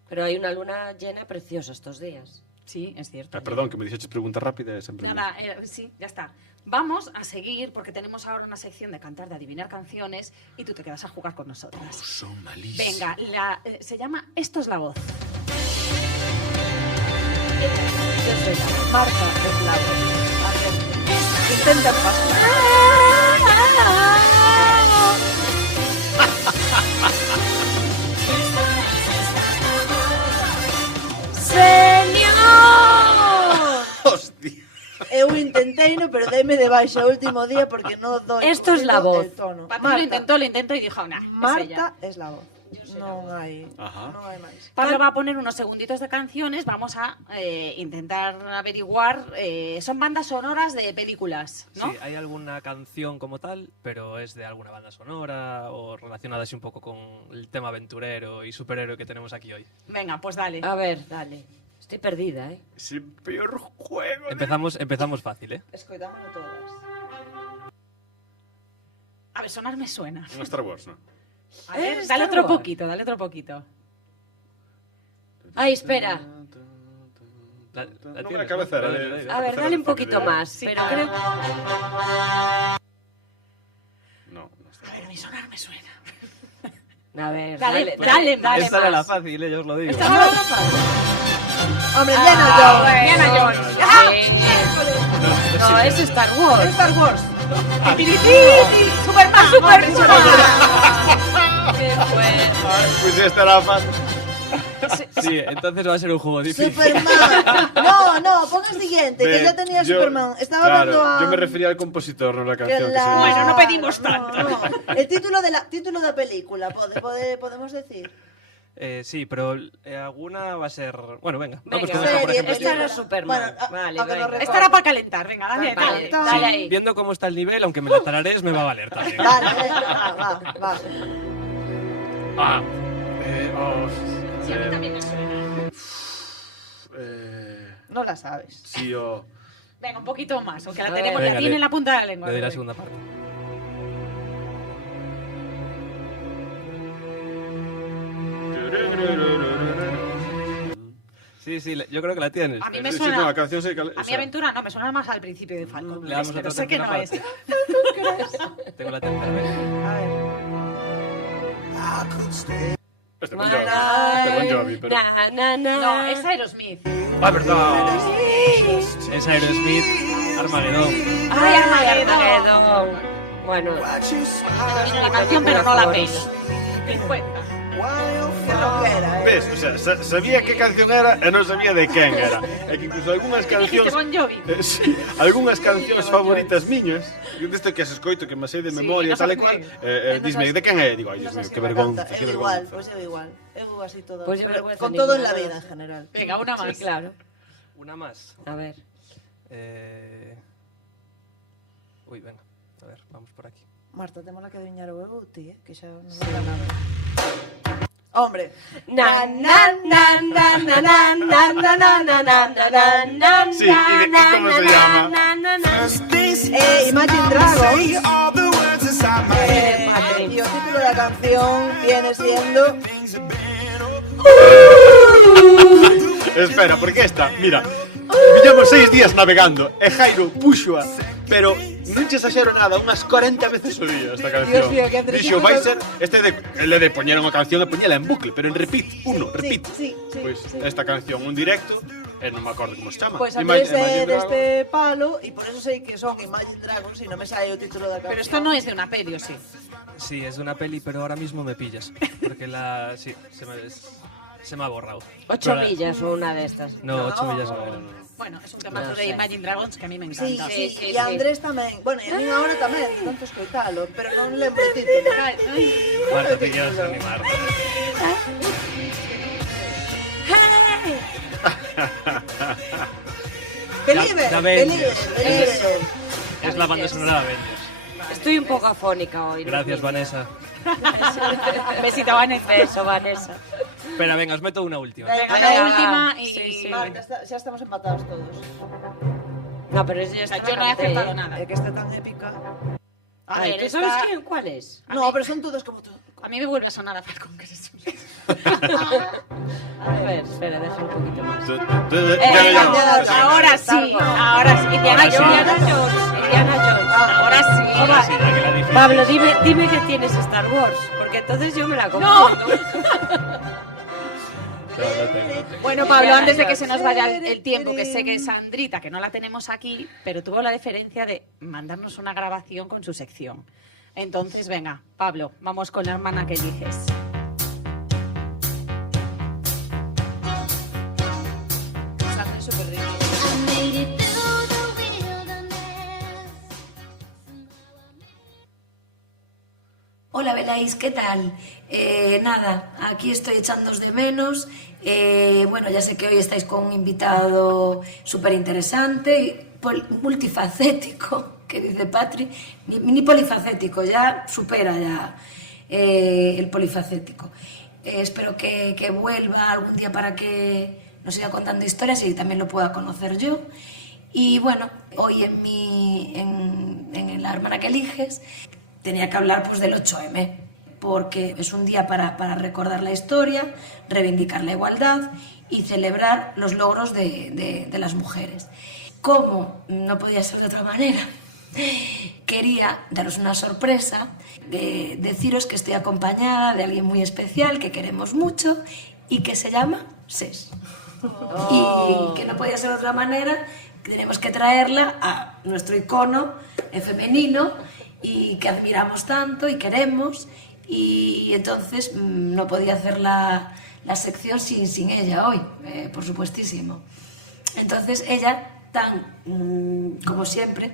Pero hay una luna llena preciosa estos días. Sí, es cierto. Perdón, que me dixeches pregunta rápida e sempre... Nada, sí, ya está. Vamos a seguir porque tenemos ahora una sección de cantar, de adivinar canciones y tú te quedas a jugar con nosotras. Son malísimos. Venga, se llama Esto es la voz. Yo soy la Marta es la voz. A ver, intenta pasar. ¡Señor! Hostia. Eu intenteino, pero deime de baixa o último día porque no doy Esto es la voz. el tono. Patricio lo intentó y dijo, nah, es ella. Marta es la voz. Non hai, Ajá. non hai máis. Pablo va a poner unos segunditos de canciones, vamos a intentar averiguar, son bandas sonoras de películas, ¿no? Sí, hay alguna canción como tal, pero es de alguna banda sonora o relacionada así un poco con el tema aventurero y superhéroe que tenemos aquí hoy. Venga, pues dale. A ver, dale. Estoy perdida, ¿eh? Es el peor juego. Empezamos fácil, ¿eh? Escoitámoslo todas. A ver, sonar me suena. Un Star Wars, ¿no? A ver, Star dale otro Wars. poquito, dale otro poquito. Ay, espera. La No, tienes, la cabecera. ¿no? A ver, dale un poquito más. Sí, pero a creo... ver. No. No, no está. A ver, a mí sonar me suena. A ver, Dale, dale. dale, dale Esta era la más. fácil, yo os lo digo. Esta no la fácil. Hombre, Indiana Jones. Indiana Jones. No, es Star Wars. Star Wars. Superman, Superman. Qué bueno. Pues esta era fácil. Sí, entonces va a ser un juego difícil. Superman. No, pon el siguiente, que ya tenía Superman. Estaba claro, hablando a... yo me refería al compositor, no a la canción que se Claro. Bueno, no pedimos tanto. No. El título de la película, podemos decir. Sí, pero alguna va a ser... Bueno, venga, vamos Venga, con esta, por serie, ejemplo. Esta era película. Superman. Bueno, Vale, a que venga. nos Esta era para calentar, venga, dale, Vale, dale. dale ahí. Viendo cómo está el nivel, aunque me la tararees, me va a valer también. Vale, va. Sí, a mí también me suena. No la sabes. Sí, o... Venga, un poquito más, aunque la A ver. tenemos, Venga, la tiene le- en la punta de la lengua. Le doy la Venga. segunda parte. Sí, yo creo que la tienes. A mí me Sí, suena. no, la canción sí que... A mi aventura no, me suena más al principio de Falcon Le damos Crest, pero otra sé que no tercera es. parte. Tengo la tercera, venga. A ver. Este Bon Jovi. Este Bon Jovi, pero... No, es Aerosmith. Ah, verdad. Es Aerosmith, Armageddon. Ay, Armageddon. Armageddon. Bueno, Vino la canción, pero no la peli. 50. Qué rockera, Ves, o sea, sabía que canción era e non sabía de quen era. E que incluso algunhas ¿Qué dijiste, cancións... Bon Jovi? Sí, algunhas cancións favoritas miñas, deste que se escoito, que me sei de Sí, memoria, no tal e sabes cual, bien. disme, de quen é? Digo, ai, Dios mío, que vergonza, que Igual, vergonza. pues igual. Eu así todo. Pues yo Pero vergüenza con todo en ninguna. la vida en general. Venga, una más. sí, claro. Una más. A ver. Uy, venga. A ver, vamos por aquí. Marta, temos la que adiviñar o eu, ti, que xa non dá nada. Hombre. Na na na na na na na na na na na na na. Sí, ¿y cómo se llama? Imagine Dragons. Patrick. Y el título de la canción viene siendo... Espera, porque esta, mira, Villamos 6 días navegando e Jairo puxoa, pero non che exagero nada, unhas 40 veces o día esta canción. Dios mío, que Andrés Dixo, Chico vai son- ser ele de poñer unha canción e poñela en bucle, pero en repeat, repeat. sí, Pois sí. esta canción, un directo, e non me acordo como se chama. Pues Andrés Imagine é Dragons. deste palo y por eso sei que son Imagine Dragons y no me sale o título da canción. Pero esto no es de una peli, ¿o sí? Sí, es de una peli, pero ahora mismo me pillas. Porque sí, se me ha borrado. 8 Pero la- millas o una de estas. No, 8 millas no era. Bueno, es un temazo No de sé. Imagine Dragons que a mí me Sí, encanta. sí, sí, e sí. Andrés tamén. Bueno, e a min agora tamén, tanto escoitalo, pero non lembro o título. Ay, ay. Marta, te quieres animar. Believer, Da Believer, Avengers. Believer. Es la banda sonora de Avengers. Estoy un poco afónica hoy. ¿no? Gracias, Vanessa. Besito, Vanessa. Beso, Vanessa. Espera, venga, os meto una última. Venga, Venga, Venga, la última y... sí, sí. Marta, xa estamos empatados todos. No, pero eso ya O sea, está. yo no he acertado nada. É que está tan épica. A Ay, ver, ¿tú esta- sabes quién? ¿Cuál es? No, pero son todos como tú. A mí me vuelve a sonar a Falcon Crest. A ver, espera, deja un poquito más. Indiana Jones. Ahora sí, ahora sí. Indiana Indiana Jones. Jones. Indiana Jones. Ahora sí. Toma. Sí, la que la difícil. Pablo, dime que tienes Star Wars, porque entonces yo me la confundo. No tengo. Bueno, Pablo, antes de que se nos vaya el tiempo, que sé que Sandrita, que no la tenemos aquí, pero tuvo la deferencia de mandarnos una grabación con su sección. Entonces, venga, Pablo, vamos con la hermana que eliges. Sandra es súper rica. Hola Belais, ¿qué tal? Nada, aquí estoy echándoos de menos. Bueno, ya sé que hoy estáis con un invitado súper interesante, multifacético, que dice Patri, ni polifacético, ya supera ya el polifacético. Espero que vuelva algún día para que nos siga contando historias y también lo pueda conocer yo. Y bueno, hoy en La hermana que eliges tenía que hablar pues del 8M, porque es un día para recordar la historia, reivindicar la igualdad y celebrar los logros de las mujeres. ¿Cómo? No podía ser de otra manera. quería daros una sorpresa, de deciros que estoy acompañada de alguien muy especial que queremos mucho y que se llama Ses. Y que no podía ser de otra manera, tenemos que traerla a nuestro icono femenino y que admiramos tanto y queremos, y entonces no podía hacer la sección sin ella hoy, por supuestísimo. Entonces ella, como siempre,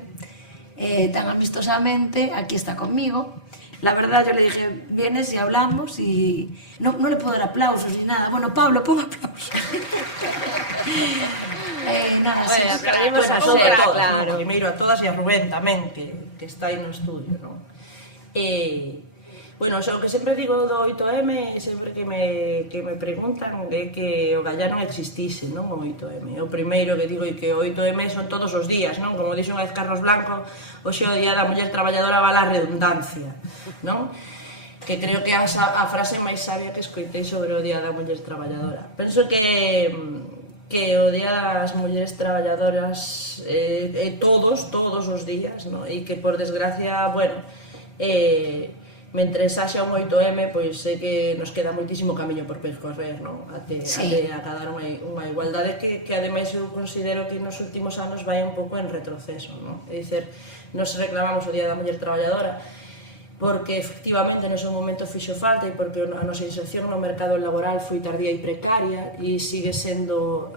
tan amistosamente, aquí está conmigo. La verdad, yo le dije, vienes y hablamos, y no le puedo dar aplausos ni nada. Bueno, Pablo, pon aplausos. Nada, Bueno, sí. aplaudimos a Sobre Sera, todas, claro. primeiro a todas e a Rubén tamén, que está aí no estudio, non? Bueno, o sea, o que sempre digo do 8M, sempre que me preguntan, é que o Gallá non existise, non, o 8M. O primeiro que digo é que o 8M son todos os días, non? Como dixo unha vez Carlos Blanco, hoxe é o Día da Muller Traballadora, vale a redundancia, non? Que creo que é a frase máis sabia que escoitei sobre o Día da Muller Traballadora. Penso que o Día das Mulleres Traballadoras é todos os días, no? E que, por desgracia, bueno, mentre haxa un 8M, pois sei que nos queda moitísimo camiño por percorrer, no? Até acadar unha igualdade que ademais eu considero que nos últimos anos vai un pouco en retroceso, no? É dicir, nos reclamamos o Día da Muller Traballadora porque efectivamente nese momento fixo falta e porque a nosa inserción no mercado laboral foi tardía e precaria e sigue sendo,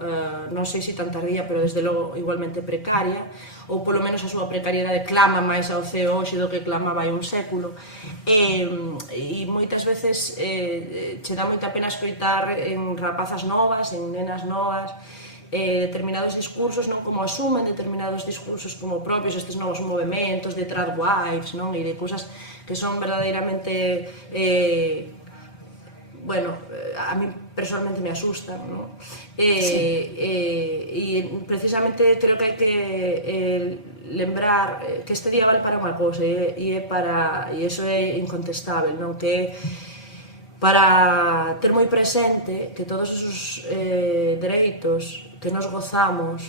non sei se tan tardía, pero desde logo igualmente precaria, ou polo menos a súa precariedade clama máis ao ceo hoxe do que clamaba hai un século, e moitas veces che dá moita pena escoitar en rapazas novas, en nenas novas, determinados discursos, non, como asumen determinados discursos como propios estes novos movementos de tradwives, non, e de cousas que son verdadeiramente bueno, a mí personalmente me asustan, ¿no? E precisamente creo que hai que lembrar que este día vale para unha cousa e iso é incontestable, non? Que para ter moi presente que todos esos dereitos que nos gozamos,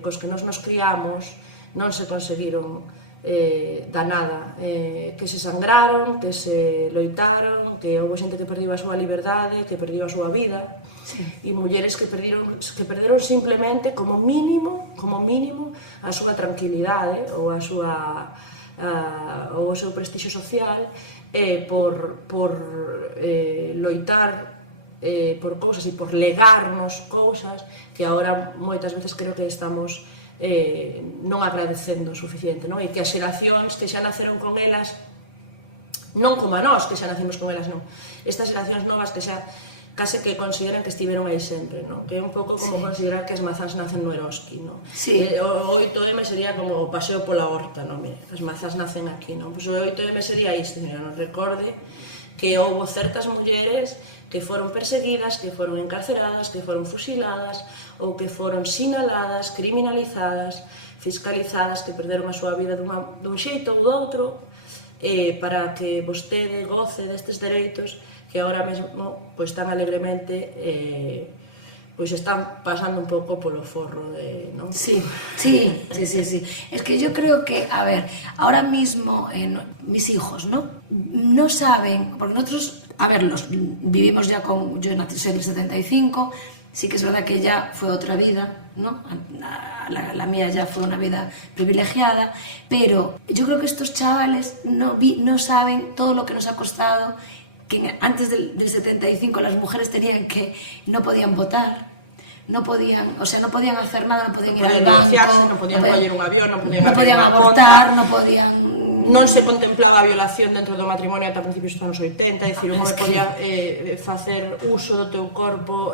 cos que nos criamos, non se conseguiron da nada, que se sangraron, que se loitaron, que houve xente que perdiu a súa liberdade, que perdiu a súa vida, e mulleres que perderon simplemente como mínimo a súa tranquilidade ou o seu prestixio social por loitar por cousas e por legarnos cousas que agora moitas veces creo que estamos non agradecendo o suficiente, non? E que as xeracións que xa naceron con elas, non como a nós que xa nacimos con elas, non, estas xeracións novas que xa case que consideran que estiveron aí sempre, non? Que é un pouco como considerar que as mazás nacen no Eroski, non? Sí. O 8M sería como o paseo pola horta, non? Mire, as mazás nacen aquí, non? Pois o 8M sería isto, mira, nos recorde que houve certas mulleres que foron perseguidas, que foron encarceradas, que foron fusiladas, ou que foron sinaladas, criminalizadas, fiscalizadas, que perderon a súa vida dun xeito ou do outro, para que vostede goce destes dereitos que agora mesmo pois tan alegremente pois están pasando un pouco polo forro de, non? Sí. Es que yo creo que, a ver, ahora mismo mis hijos, ¿no? No saben, porque nosotros, a ver, vivimos ya yo nací en el 75, sí que es verdad que ya fue otra vida, ¿no? La mía ya fue una vida privilegiada, pero yo creo que estos chavales no saben todo lo que nos ha costado, que antes del 75 las mujeres no podían votar, no podían hacer nada, no podían ir al banco, no podían coller un avión, no podían abortar, no podían... Non se contemplaba a violación dentro do matrimonio ata principios dos anos 80, é dicir, un home podía facer uso do teu corpo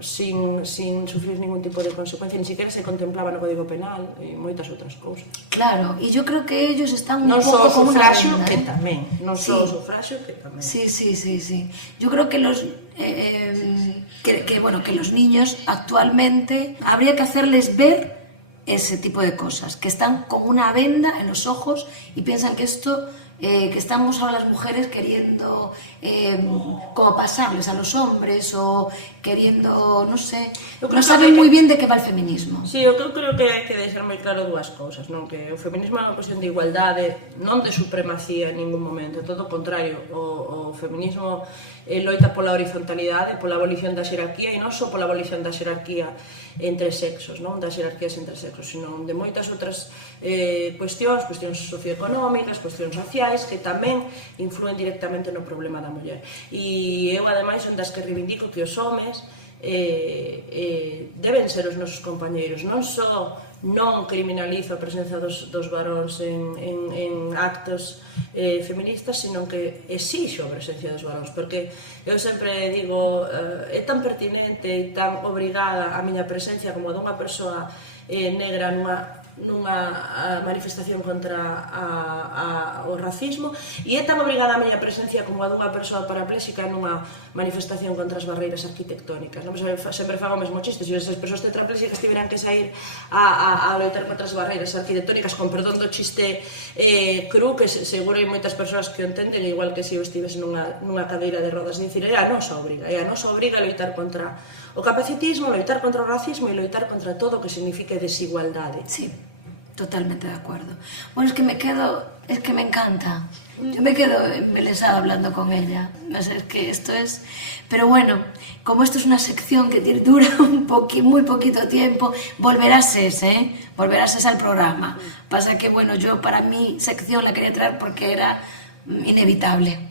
sin sufrir ningún tipo de consecuencia, ni siquiera se contemplaba no Código Penal e moitas outras cousas. Claro, e yo creo que ellos están un non pouco só o como una sufraxio, venda, que tamén. Non só o sufraxio, que tamén. Sí. Yo creo que que los niños actualmente habría que hacerles ver ese tipo de cosas, que están con una venda en los ojos y piensan que esto que estamos ahora las mujeres queriendo como pasarles a los hombres o queriendo, no sé, non saben moi bien de que va el feminismo. Sí, eu creo que hai que deixar moi claro dúas cousas, non? Que o feminismo é unha cuestión de igualdade, non de supremacía en ningún momento, todo o contrario, o feminismo loita pola horizontalidade, pola abolición da xerarquía, e non só pola abolición da xerarquía entre sexos, non? Das xerarquías entre sexos, sino de moitas outras cuestións socioeconómicas, cuestións sociais, que tamén influen directamente no problema da muller. E eu, ademais, son das que reivindico que os homes deben ser os nosos compañeiros, non só non criminalizo a presenza dos varóns en actos feministas, sino que exixo a presencia dos varóns, porque eu sempre digo, é tan pertinente e tan obrigada a miña presencia como a dunha persoa negra nunha manifestación contra o racismo, e é tan obrigada a miña presencia como a dunha persoa parapléxica nunha manifestación contra as barreiras arquitectónicas. Non? Sempre fago o mesmo chiste, se as persoas tetrapléxicas tiveran que sair a loitar contra as barreiras arquitectónicas, con perdón do chiste cru, que seguro hai moitas persoas que o entenden, igual que se eu estivese nunha cadeira de rodas, dicir, é a nosa obriga a loitar contra o capacitismo, loitar contra o racismo e loitar contra todo o que signifique desigualdade. Sí, totalmente de acuerdo. Bueno, es que me encanta. Yo me quedo embelesada hablando con ella. No sé, es que esto es... Pero bueno, como esto es una sección que dura muy poquito tiempo, volverás al programa. Pasa que, bueno, yo para mi sección la quería traer porque era inevitable.